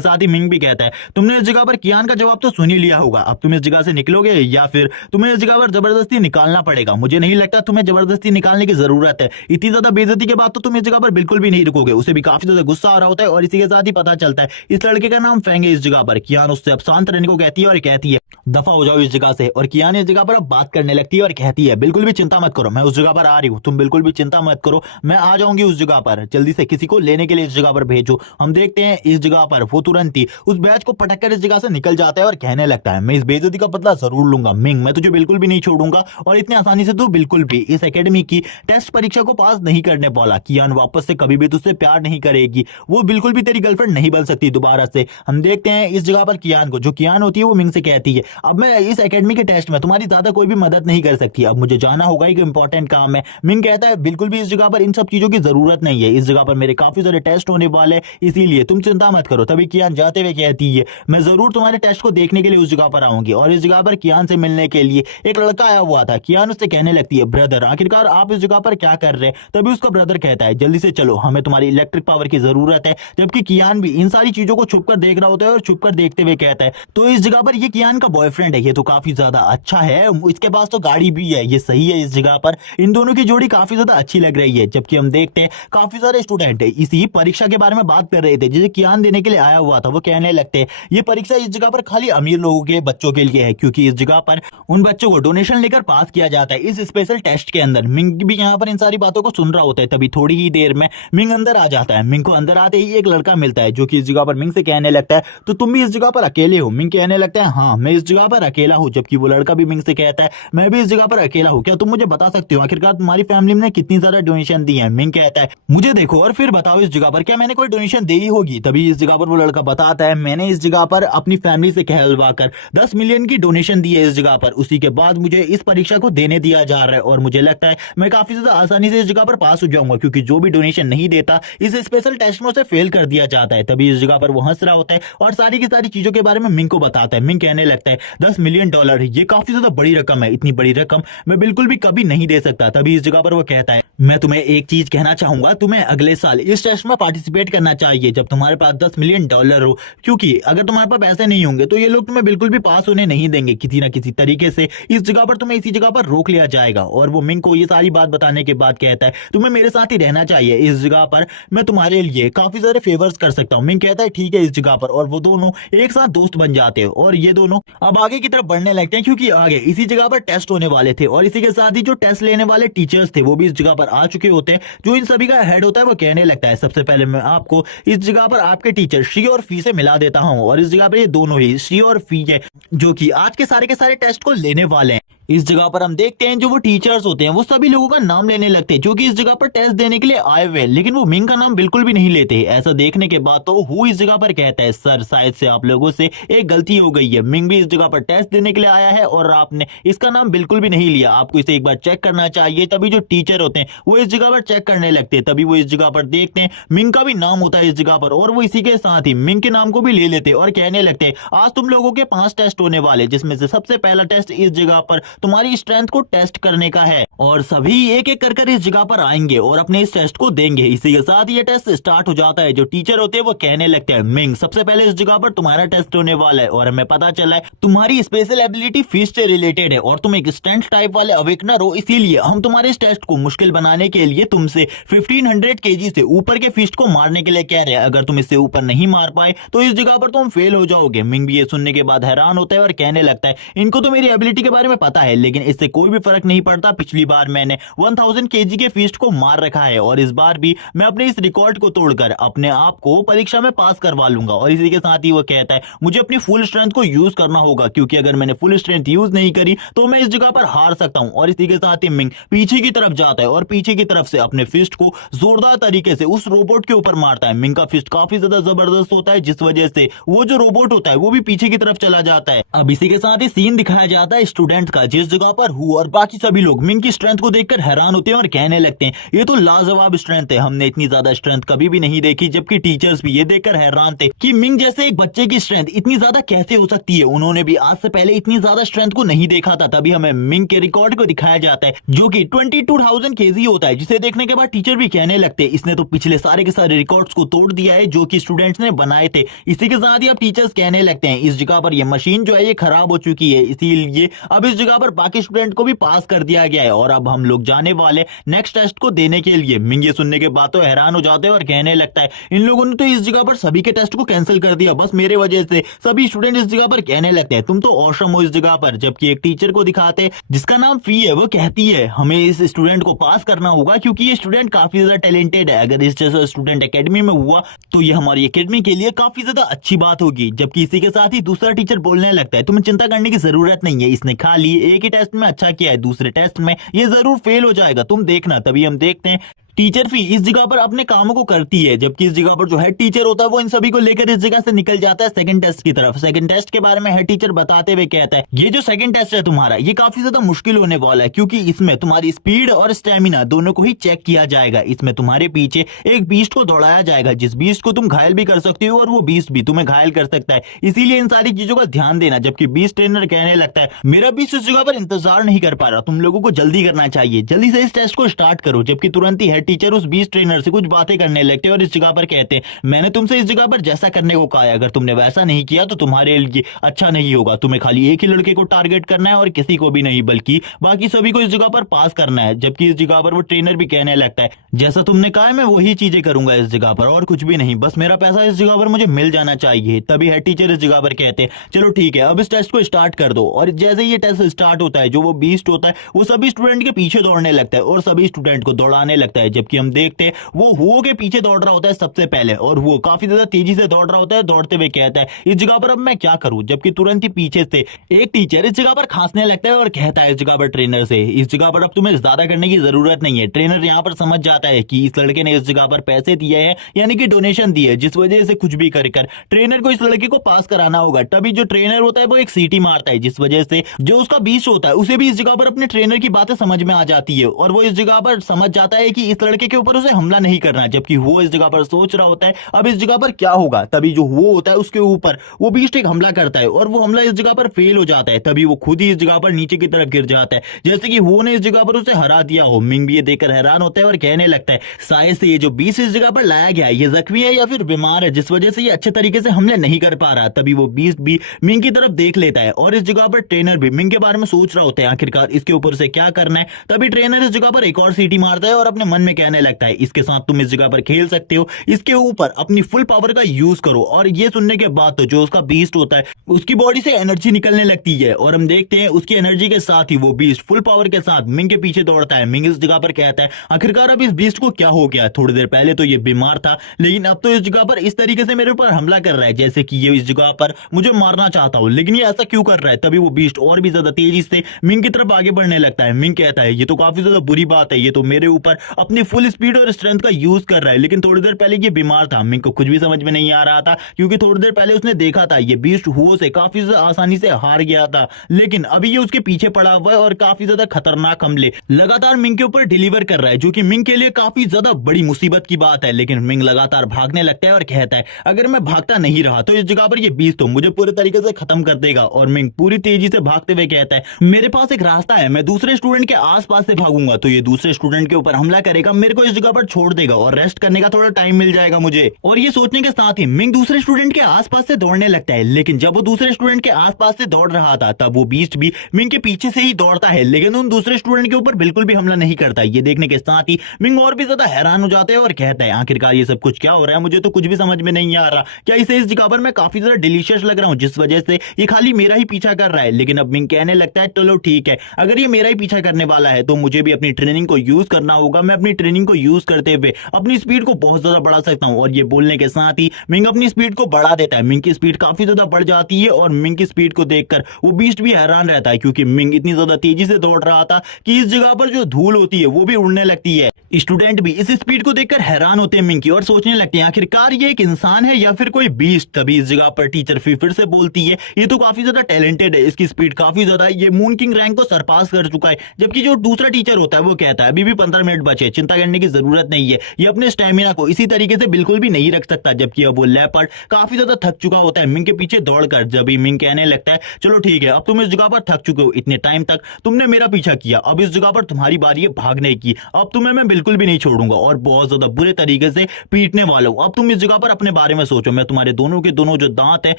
साथ ही मिंग भी कहता है तुमने इस जगह पर कियान का जवाब तो सुन ही लिया होगा, अब तुम इस जगह से निकलोगे या फिर तुम्हें इस जगह पर जबरदस्ती निकालना पड़ेगा। मुझे नहीं लगता तुम्हें जबरदस्ती निकालने की जरूरत है, इतनी ज्यादा बेइज्जती के बाद तो तुम इस जगह पर बिल्कुल भी नहीं रुकोगे। उसे भी काफी ज्यादा गुस्सा आ रहा होता है और इसी के साथ ही पता चलता है इस लड़के का नाम फेंग है इस जगह पर। कियान उससे अब शांत रहने को कहती है और कहती है दफा हो जाओ इस जगह से, और कियान इस जगह पर अब बात करने लगती है और कहती है बिल्कुल भी चिंता मत करो, मैं उस जगह पर आ रही हूँ, तुम बिल्कुल भी चिंता मत करो, मैं आ जाऊंगी उस जगह पर, जल्दी से किसी को लेने के लिए इस जगह पर भेजो। हम देखते हैं इस जगह पर वो तुरंत ही उस बैच को पटक कर इस जगह से निकल जाता है और कहने लगता है मैं इस बेइज्जती का बदला जरूर लूंगा मिंग, मैं तुझे बिल्कुल भी नहीं छोड़ूंगा और इतनी आसानी से तू बिल्कुल भी इस एकेडमी की टेस्ट परीक्षा को पास नहीं करने वाला। कियान वापस से कभी भी तुझसे प्यार नहीं करेगी, वो बिल्कुल भी तेरी गर्लफ्रेंड नहीं बन सकती दोबारा से। हम देखते हैं इस जगह पर कियान को, जो कियान होती है वो मिंग से कहती है अब मैं इस एकेडमी के टेस्ट में तुम्हारी ज्यादा कोई भी मदद नहीं कर सकती, अब मुझे जाना होगा, एक इंपॉर्टेंट काम है। मिंग कहता है बिल्कुल भी इस जगह पर इन सब चीजों की जरूरत नहीं है, इस जगह पर मेरे काफी सारे टेस्ट होने वाले, इसीलिए तुम चिंता मत करो। तभी कियान जाते हुए कहती है मैं जरूर तुम्हारे टेस्ट को देखने के लिए उस जगह पर आऊंगी, और इस जगह पर कियान से मिलने के लिए एक लड़का आया हुआ था। कियान उससे कहने लगती है ब्रदर आखिरकार आप इस जगह पर क्या कर रहे हैं। तभी उसका ब्रदर कहता है जल्दी से चलो, हमें तुम्हारी इलेक्ट्रिक पावर की जरूरत है। जबकि कियान भी इन सारी चीजों को छुप कर देख रहा होता है और छुप कर देखते हुए कहता है तो इस जगह पर ये कियान का बॉयफ्रेंड है ये तो काफी ज्यादा अच्छा है, इसके पास तो गाड़ी भी है, ये सही है इस जगह पर। इन दोनों की जोड़ी काफी ज्यादा अच्छी लग रही है। जबकि हम देखते हैं काफी सारे स्टूडेंट इसी परीक्षा के बारे में बात कर रहे थे, जिसे ज्ञान देने के लिए आया हुआ था। वो कहने लगते हैं ये परीक्षा इस जगह पर खाली अमीर लोगों के बच्चों के लिए है, क्योंकि इस जगह पर उन बच्चों को डोनेशन लेकर पास किया जाता है इस स्पेशल टेस्ट के अंदर। मिंग भी यहाँ पर इन सारी बातों को सुन रहा होता है। तभी थोड़ी ही देर में मिंग अंदर आ जाता है। मिंग को अंदर आते ही एक लड़का मिलता है जो कि इस जगह पर मिंग से कहने लगता है तो तुम भी इस जगह पर अकेले हो? मिंग कहने लगता है हाँ मैं इस जगह पर अकेला हूँ। जबकि वो लड़का भी मिंग से कहता है मैं भी इस जगह पर अकेला हूँ, क्या तुम मुझे बता सकते हो आखिरकार तुम्हारी फैमिली ने कितनी ज्यादा डोनेशन दी है? मिंग कहता है मुझे देखो और फिर बताओ इस जगह पर क्या मैंने कोई डोनेशन दी होगी? तभी इस जगह पर वो लड़का बताता है मैंने इस जगह पर अपनी फैमिली से कहलवा कर 10 मिलियन की डोनेशन दी है इस जगह पर, उसी के बाद मुझे इस परीक्षा को देने दिया जा रहा है और मुझे लगता है मैं काफी ज्यादा आसानी से इस जगह पर पास हो जाऊंगा, क्योंकि जो भी डोनेशन नहीं देता इस स्पेशल टेस्ट में उसे फेल कर दिया जाता है। तभी इस जगह पर वो हंस रहा होता है और सारी की सारी चीजों के बारे में मिंग को बताता है। मिंग कहने लगता है 10 मिलियन डॉलर ये काफी ज्यादा बड़ी रकम है, इतनी बड़ी रकम मैं बिल्कुल भी कभी नहीं दे सकता। तभी इस जगह पर वो कहता है मैं तुम्हें एक चीज कहना चाहूंगा, तुम्हें अगले साल इस टेस्ट में पार्टिसिपेट करना चाहिए जब तुम्हारे पास 10 मिलियन डॉलर हो, क्योंकि अगर तुम्हारे पास पैसे नहीं होंगे तो ये लोग तुम्हें बिल्कुल भी पास होने नहीं देंगे। किसी ना किसी तरीके से इस जगह पर तुम्हें इसी जगह पर रोक लिया जाएगा। और वो मिंग को ये सारी बात बताने के बाद कहता है तुम्हें मेरे साथ ही रहना चाहिए इस जगह पर, मैं तुम्हारे लिए काफी सारे फेवर्स कर सकता हूँ। मिंग कहता है ठीक है इस जगह पर, और वो दोनों एक साथ दोस्त बन जाते हैं और ये दोनों अब आगे की तरफ बढ़ने लगते हैं, क्योंकि आगे इसी जगह पर टेस्ट होने वाले थे और इसी के साथ ही जो टेस्ट लेने वाले टीचर्स थे वो भी इस जगह पर आ चुके होते हैं। जो इन सभी का हेड होता है वो कहने लगता है सबसे पहले मैं आपको इस जगह पर आपके टीचर शी और फी से मिला देता हूँ, और इस जगह पर ये दोनों ही शी और फी है जो कि आज के सारे टेस्ट को लेने वाले हैं। इस जगह पर हम देखते हैं जो वो टीचर्स होते हैं वो सभी लोगों का नाम लेने लगते हैं जो कि इस जगह पर टेस्ट देने के लिए आए हुए हैं, लेकिन वो मिंग का नाम बिल्कुल भी नहीं लेते। ऐसा देखने के बाद तो हु इस जगह पर कहता है सर शायद से आप लोगों से एक गलती हो गई है, मिंग भी इस जगह पर टेस्ट देने के लिए आया है और आपने इसका नाम बिल्कुल भी नहीं लिया, आपको इसे एक बार चेक करना चाहिए। तभी जो टीचर होते हैं वो इस जगह पर चेक करने लगते हैं। तभी वो इस जगह पर देखते हैं मिंग का भी नाम होता है इस जगह पर, और वो इसी के साथ ही मिंग के नाम को भी ले लेते और कहने लगते आज तुम लोगों के 5 टेस्ट होने वाले, जिसमें से सबसे पहला टेस्ट इस जगह पर तुम्हारी स्ट्रेंथ को टेस्ट करने का है और सभी एक एक कर इस जगह पर आएंगे और अपने इस टेस्ट को देंगे। इसी के साथ ये टेस्ट स्टार्ट हो जाता है। जो टीचर होते हैं वो कहने लगते हैं मिंग सबसे पहले इस जगह पर तुम्हारा टेस्ट होने वाला है और हमें पता चला है तुम्हारी स्पेशल एबिलिटी फिस्ट से रिलेटेड है और तुम एक स्ट्रेंथ टाइप वाले अवेकनर हो, इसीलिए हम तुम्हारे इस टेस्ट को मुश्किल बनाने के लिए तुमसे 1500 केजी से ऊपर के फिस्ट को मारने के लिए कह रहे हैं। अगर तुम इससे ऊपर नहीं मार पाए तो इस जगह पर तुम फेल हो जाओगे। मिंग भी ये सुनने के बाद हैरान होता है और कहने लगता है इनको तो मेरी एबिलिटी के बारे में पता है, लेकिन इससे कोई भी फर्क नहीं पड़ता। पिछली बार मैंने 1000 केजी के फिस्ट को मार रखा है और इस बार भी मैं अपने इस रिकॉर्ड को तोड़कर अपने आप को परीक्षा में पास करवा लूंगा। और इसी के साथ ही वो कहता है मुझे अपनी फुल स्ट्रेंथ को यूज करना होगा, क्योंकि अगर मैंने फुल स्ट्रेंथ यूज नहीं करी तो मैं इस जगह पर हार सकता हूं। और इसी के साथ ही मिंग पीछे की तरफ जाता है और पीछे की तरफ से अपने फिस्ट को जोरदार तरीके से उस रोबोट के ऊपर मारता है। मिंग का फिस्ट काफी ज्यादा जबरदस्त होता है, जिस वजह से वो जो रोबोट होता है वो भी पीछे की तरफ चला जाता है। अब इसी के साथ ही सीन दिखाया जाता है स्टूडेंट का, जिस जगह पर हु और बाकी सभी लोग मिंग की स्ट्रेंथ को देखकर हैरान होते हैं और कहने लगते हैं ये तो लाजवाब स्ट्रेंथ है, हमने इतनी ज्यादा स्ट्रेंथ कभी भी नहीं देखी। जबकि टीचर्स भी ये देखकर हैरान थे कि मिंग जैसे एक बच्चे की स्ट्रेंथ इतनी ज्यादा कैसे हो सकती है, उन्होंने भी आज से पहले इतनी ज्यादा स्ट्रेंथ को नहीं देखा था। तभी हमें मिंग के रिकॉर्ड को दिखाया जाता है जो कि 22,000 केजी होता है, जिसे देखने के बाद टीचर भी कहने लगते हैं इसने तो पिछले सारे के सारे रिकॉर्ड्स को तोड़ दिया है जो कि स्टूडेंट्स ने बनाए थे। इसी के साथ ही अब टीचर्स कहने लगते हैं इस जगह पर यह मशीन जो है ये खराब हो चुकी है, इसीलिए अब इस जगह पर बाकी स्टूडेंट को भी पास कर दिया गया है और अब हम लोग जाने वाले नेक्स्ट टेस्ट को देने के लिए। मिंग ये सुनने के बाद तो हैरान हो जाते हैं और कहने लगता है इन लोगों ने तो इस जगह पर सभी के टेस्ट को कैंसिल कर दिया, बस मेरे वजह से सभी स्टूडेंट इस जगह पर कहने लगते हैं तुम तो औसम हो इस जगह पर। जबकि एक टीचर को दिखाते जिसका नाम फी है, वो कहती है हमें इस स्टूडेंट को पास करना होगा क्योंकि ये स्टूडेंट काफी ज्यादा टैलेंटेड है, अगर इस जैसा स्टूडेंट एकेडमी में हुआ तो ये हमारी एकेडमी के लिए काफी ज्यादा अच्छी बात होगी। जबकि इसी के साथ ही दूसरा टीचर बोलने लगता है तुम्हें चिंता करने की जरूरत नहीं है, इसने खाली एक ही टेस्ट में अच्छा किया है, दूसरे टेस्ट में ये जरूर फेल हो जाएगा, तुम देखना। तभी हम देखते हैं टीचर फी इस जगह पर अपने कामों को करती है, जबकि इस जगह पर जो हेड टीचर होता है वो इन सभी को लेकर इस जगह से निकल जाता है सेकंड टेस्ट की तरफ। सेकंड टेस्ट के बारे में हेड टीचर बताते हुए कहता है ये जो सेकंड टेस्ट है तुम्हारा ये काफी ज्यादा मुश्किल होने वाला है, क्योंकि इसमें तुम्हारी स्पीड और स्टेमिना दोनों को ही चेक किया जाएगा। इसमें तुम्हारे पीछे एक बीस्ट को दौड़ाया जाएगा, जिस बीस्ट को तुम घायल भी कर सकते हो और वो बीस्ट भी तुम्हें घायल कर सकता है, इसीलिए इन सारी चीजों का ध्यान देना। जबकि बीस्ट ट्रेनर कहने लगता है मेरा बीस्ट इस जगह पर इंतजार नहीं कर पा रहा, तुम लोगों को जल्दी करना चाहिए, जल्दी से इस टेस्ट को स्टार्ट करो। जबकि तुरंत ही हेड हेड टीचर उस बीस्ट ट्रेनर से कुछ बातें करने लगते हैं और इस जगह पर कहते हैं, मैंने तुमसे इस जगह पर जैसा करने को कहा है, अगर तुमने वैसा नहीं किया तो तुम्हारे लिए अच्छा नहीं होगा। तुम्हें खाली एक ही लड़के को टारगेट करना है और किसी को भी नहीं, बल्कि बाकी सभी को इस जगह पर पास करना है। जबकि इस जगह पर वो ट्रेनर भी कहने लगता है, जैसा तुमने कहा है मैं वही चीजें करूंगा इस जगह पर, और कुछ भी नहीं, बस मेरा पैसा इस जगह पर मुझे मिल जाना चाहिए। तभी हेड टीचर इस जगह पर कहते हैं, चलो ठीक है, अब इस टेस्ट को स्टार्ट कर दो। और जैसे ही ये टेस्ट स्टार्ट होता है, जो वो बीस्ट होता है वो सभी स्टूडेंट के पीछे दौड़ने लगता है और सभी स्टूडेंट को दौड़ाने लगता है। जबकि हम देखते हैं वो हुओ के पीछे दौड़ रहा होता है सबसे पहले, और वो काफी ज्यादा तेजी से दौड़ रहा होता है। दौड़ते हुए कहता है, इस जगह पर अब मैं क्या करूं। जबकि तुरंत ही पीछे से एक टीचर इस जगह पर खांसने लगता है और कहता है इस जगह पर ट्रेनर से, इस जगह पर अब तुम्हें ज्यादा करने की जरूरत नहीं है। ट्रेनर यहाँ पर समझ जाता है कि इस लड़के ने इस जगह पर पैसे दिए हैं, यानी कि डोनेशन दी है, जिस वजह से कुछ भी कर ट्रेनर को इस लड़के को पास कराना होगा। तभी जो ट्रेनर होता है वो एक सीटी मारता है, जिस वजह से जो उसका बीस्ट होता है उसे भी इस जगह पर अपने ट्रेनर की बातें समझ में आ जाती है और वो इस जगह पर समझ जाता है कि इस लड़के के ऊपर उसे हमला नहीं करना। जबकि वो इस जगह पर सोच रहा होता है अब इस जगह पर क्या होगा। तभी जो वो होता है उसके ऊपर वो बीस्ट एक हमला करता है और वो हमला इस जगह पर फेल हो जाता है। तभी वो खुद ही इस जगह पर नीचे की तरफ गिर जाता है, जैसे कि वो ने इस जगह पर उसे हरा दिया हो। मिंग भी ये देखकर हैरान होता है और कहने लगता है, शायद से ये जो बीस्ट इस जगह पर लाया गया है ये जख्मी है या फिर बीमार है, जिस वजह से ये अच्छे तरीके से हमले नहीं कर पा रहा। तभी वो बीस्ट भी मिंग की तरफ देख लेता है और इस जगह पर ट्रेनर भी मिंग के बारे में सोच रहा होता है आखिरकार इसके ऊपर से क्या करना है। तभी ट्रेनर इस जगह पर एक और सीटी मारता है और अपने मन में कहने लगता है, इसके साथ तुम इस जगह पर खेल सकते हो, इसके ऊपर अपनी फुल पावर का यूज करो। और ये सुनने के बाद तो जो उसका बीस्ट होता है उसकी बॉडी से एनर्जी निकलने लगती है और हम देखते हैं उसकी एनर्जी के साथ ही वो बीस्ट फुल पावर के साथ मिंग के पीछे दौड़ता है। मिंग इस जगह पर कहता है, आखिरकार अब इस बीस्ट को क्या हो गया, थोड़ी देर पहले तो ये बीमार था लेकिन अब तो इस जगह पर इस तरीके से मेरे ऊपर हमला कर रहा है जैसे कि ये इस जगह पर मुझे मारना चाहता हो, लेकिन ये ऐसा क्यों कर रहा है। तभी वो बीस्ट और भी ज्यादा तेजी से मिंग की तरफ आगे बढ़ने लगता है। मिंग कहता है, ये तो काफी ज्यादा बुरी बात है, ये तो मेरे ऊपर अपनी फुल स्पीड और स्ट्रेंथ का यूज कर रहा है, लेकिन थोड़ी देर पहले ये बीमार था। मिंग को कुछ भी समझ में नहीं आ रहा था क्योंकि थोड़ी देर पहले उसने देखा था ये बीस्ट हुओ से काफी आसानी से हार गया था, लेकिन अभी ये उसके पीछे पड़ा हुआ है और काफी ज्यादा खतरनाक हमले लगातार मिंग के ऊपर डिलीवर कर रहा है, जो कि मिंग के लिए काफी ज्यादा बड़ी मुसीबत की बात है। लेकिन मिंग लगातार भागने लगता है और कहता है, अगर मैं भागता नहीं रहा तो इस जगह पर ये बीस्ट तो मुझे पूरे तरीके से खत्म कर देगा। और मिंग पूरी तेजी से भागते हुए कहता है, मेरे पास एक रास्ता है, मैं दूसरे स्टूडेंट के आसपास से भागूंगा तो ये दूसरे स्टूडेंट के ऊपर हमला करेगा, मेरे को इस जगह पर छोड़ देगा और रेस्ट करने का थोड़ा टाइम मिल जाएगा मुझे। और ये सोचने के साथ ही मिंग दूसरे स्टूडेंट के आसपास से दौड़ने लगता है। लेकिन जब वो दूसरे स्टूडेंट के आसपास से दौड़ रहा था तब वो बीस्ट भी मिंग के पीछे से ही दौड़ता है, लेकिन उन दूसरे स्टूडेंट के ऊपर बिल्कुल भी हमला नहीं करता। ये देखने के साथ ही मिंग और भी ज्यादा हैरान हो जाता है और कहता है, आखिरकार ये सब कुछ क्या हो रहा है, मुझे तो कुछ भी समझ में नहीं आ रहा, क्या इसे इस जगह पर मैं काफी ज्यादा डिलीशियस लग रहा हूँ जिस वजह से ये खाली मेरा ही पीछा कर रहा है। लेकिन अब मिंग कहने लगता है, चलो ठीक है, अगर ये मेरा ही पीछा करने वाला है तो मुझे भी अपनी ट्रेनिंग को यूज करना होगा, मैं अपनी ट्रेनिंग को यूज करते हुए अपनी स्पीड को बहुत ज्यादा बढ़ा सकता हूँ। और ये बोलने के साथ ही मिंग अपनी स्पीड को बढ़ा देता है। मिंग की स्पीड काफी ज्यादा बढ़ जाती है और मिंग की स्पीड को देखकर वो बीस्ट भी हैरान रहता है क्योंकि मिंग इतनी ज्यादा तेजी से दौड़ रहा था कि इस जगह पर जो धूल होती है वो भी उड़ने लगती है। स्टूडेंट भी इस स्पीड को देखकर हैरान होते हैं मिंग की और सोचने लगते हैं, आखिरकार ये एक इंसान है या फिर कोई बीस्ट। तभी इस जगह पर टीचर फिर से बोलती है, ये तो काफी ज्यादा टैलेंटेड है, इसकी स्पीड काफी ज्यादा है, ये मून किंग रैंक को सरपास कर चुका है। जबकि जो दूसरा टीचर होता है वो कहता है, अभी भी 15 मिनट बचे, चिंता करने की जरूरत नहीं है, ये अपने स्टेमिना को इसी तरीके से बिल्कुल भी नहीं रख सकता। जबकि अब वो लेपर्ड काफी ज्यादा थक चुका होता है मिंग के पीछे दौड़कर। जब मिंग कहने लगता है, चलो ठीक है, अब तुम इस जगह पर थक चुके हो, इतने टाइम तक तुमने मेरा पीछा किया, अब इस जगह पर तुम्हारी बारी है भागने की, अब तुम्हें मैं बिल्कुल भी नहीं छोड़ूंगा और बहुत ज्यादा बुरे तरीके से पीटने वाला हूं। अब तुम इस जगह पर अपने बारे में सोचो, मैं तुम्हारे दोनों के दोनों जो दांत हैं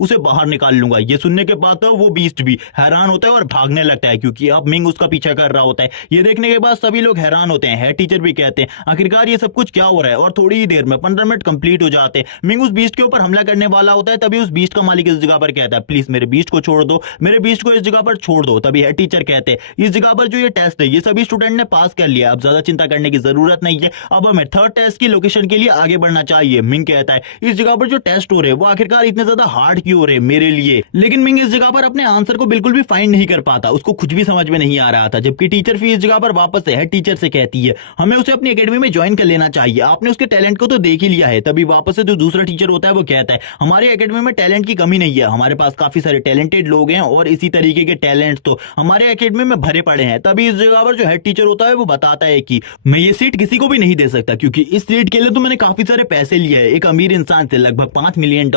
उसे बाहर निकाल लूंगा। ये सुनने के बाद तो वो बीस्ट भी हैरान होता है और भागने लगता है क्योंकि अब मिंग उसका पीछा कर रहा होता है। ये देखने के बाद सभी लोग हैरान होते हैं। हेड टीचर भी कहते हैं, आखिरकार ये सब कुछ क्या हो रहा है। और थोड़ी ही देर में 15 मिनट कंप्लीट हो जाते हैं। मिंग उस बीस्ट के ऊपर हमला करने वाला होता है। तभी उस बीस्ट का मालिक इस जगह पर कहता है, प्लीज मेरे बीस्ट को छोड़ दो, मेरे बीस्ट को इस जगह पर छोड़ दो। तभी हेड टीचर कहते हैं, इस जगह पर जो ये टेस्ट है ये सभी स्टूडेंट ने पास कर लिया, अब ज्यादा चिंता करने की जरूरत नहीं है, अब हमें थर्ड टेस्ट की लोकेशन के लिए आगे बढ़ना चाहिए। मिंग कहता है, इस जगह पर जो टेस्ट हो रहे हैं वो आखिरकार इतने ज्यादा हार्ड क्यों हो रहे मेरे लिए। लेकिन मिंग इस जगह पर अपने आंसर को बिल्कुल भी फाइंड नहीं कर पाता, उसको कुछ भी समझ में नहीं आ रहा था। जबकि टीचर फिर इस जगह पर वापस से हेड टीचर से कहती है, हमें उसे अपनी एकेडमी में ज्वाइन कर लेना चाहिए, आपने उसके टैलेंट को तो देख ही लिया है। तभी वापस से जो दूसरा टीचर होता है वो कहता है, हमारी एकेडमी में टैलेंट की कमी नहीं है, हमारे पास काफी सारे टैलेंटेड लोग हैं और इसी तरीके के टैलेंट तो हमारे एकेडमी में भरे पड़े हैं। तभी इस जगह पर जो हेड टीचर होता है वो बताता है कि मैं ये सीट किसी को भी नहीं दे सकता, क्योंकि इस सीट के लिए तो मैंने काफी सारे पैसे लिए हैं एक अमीर इंसान से, लगभग $5 मिलियन,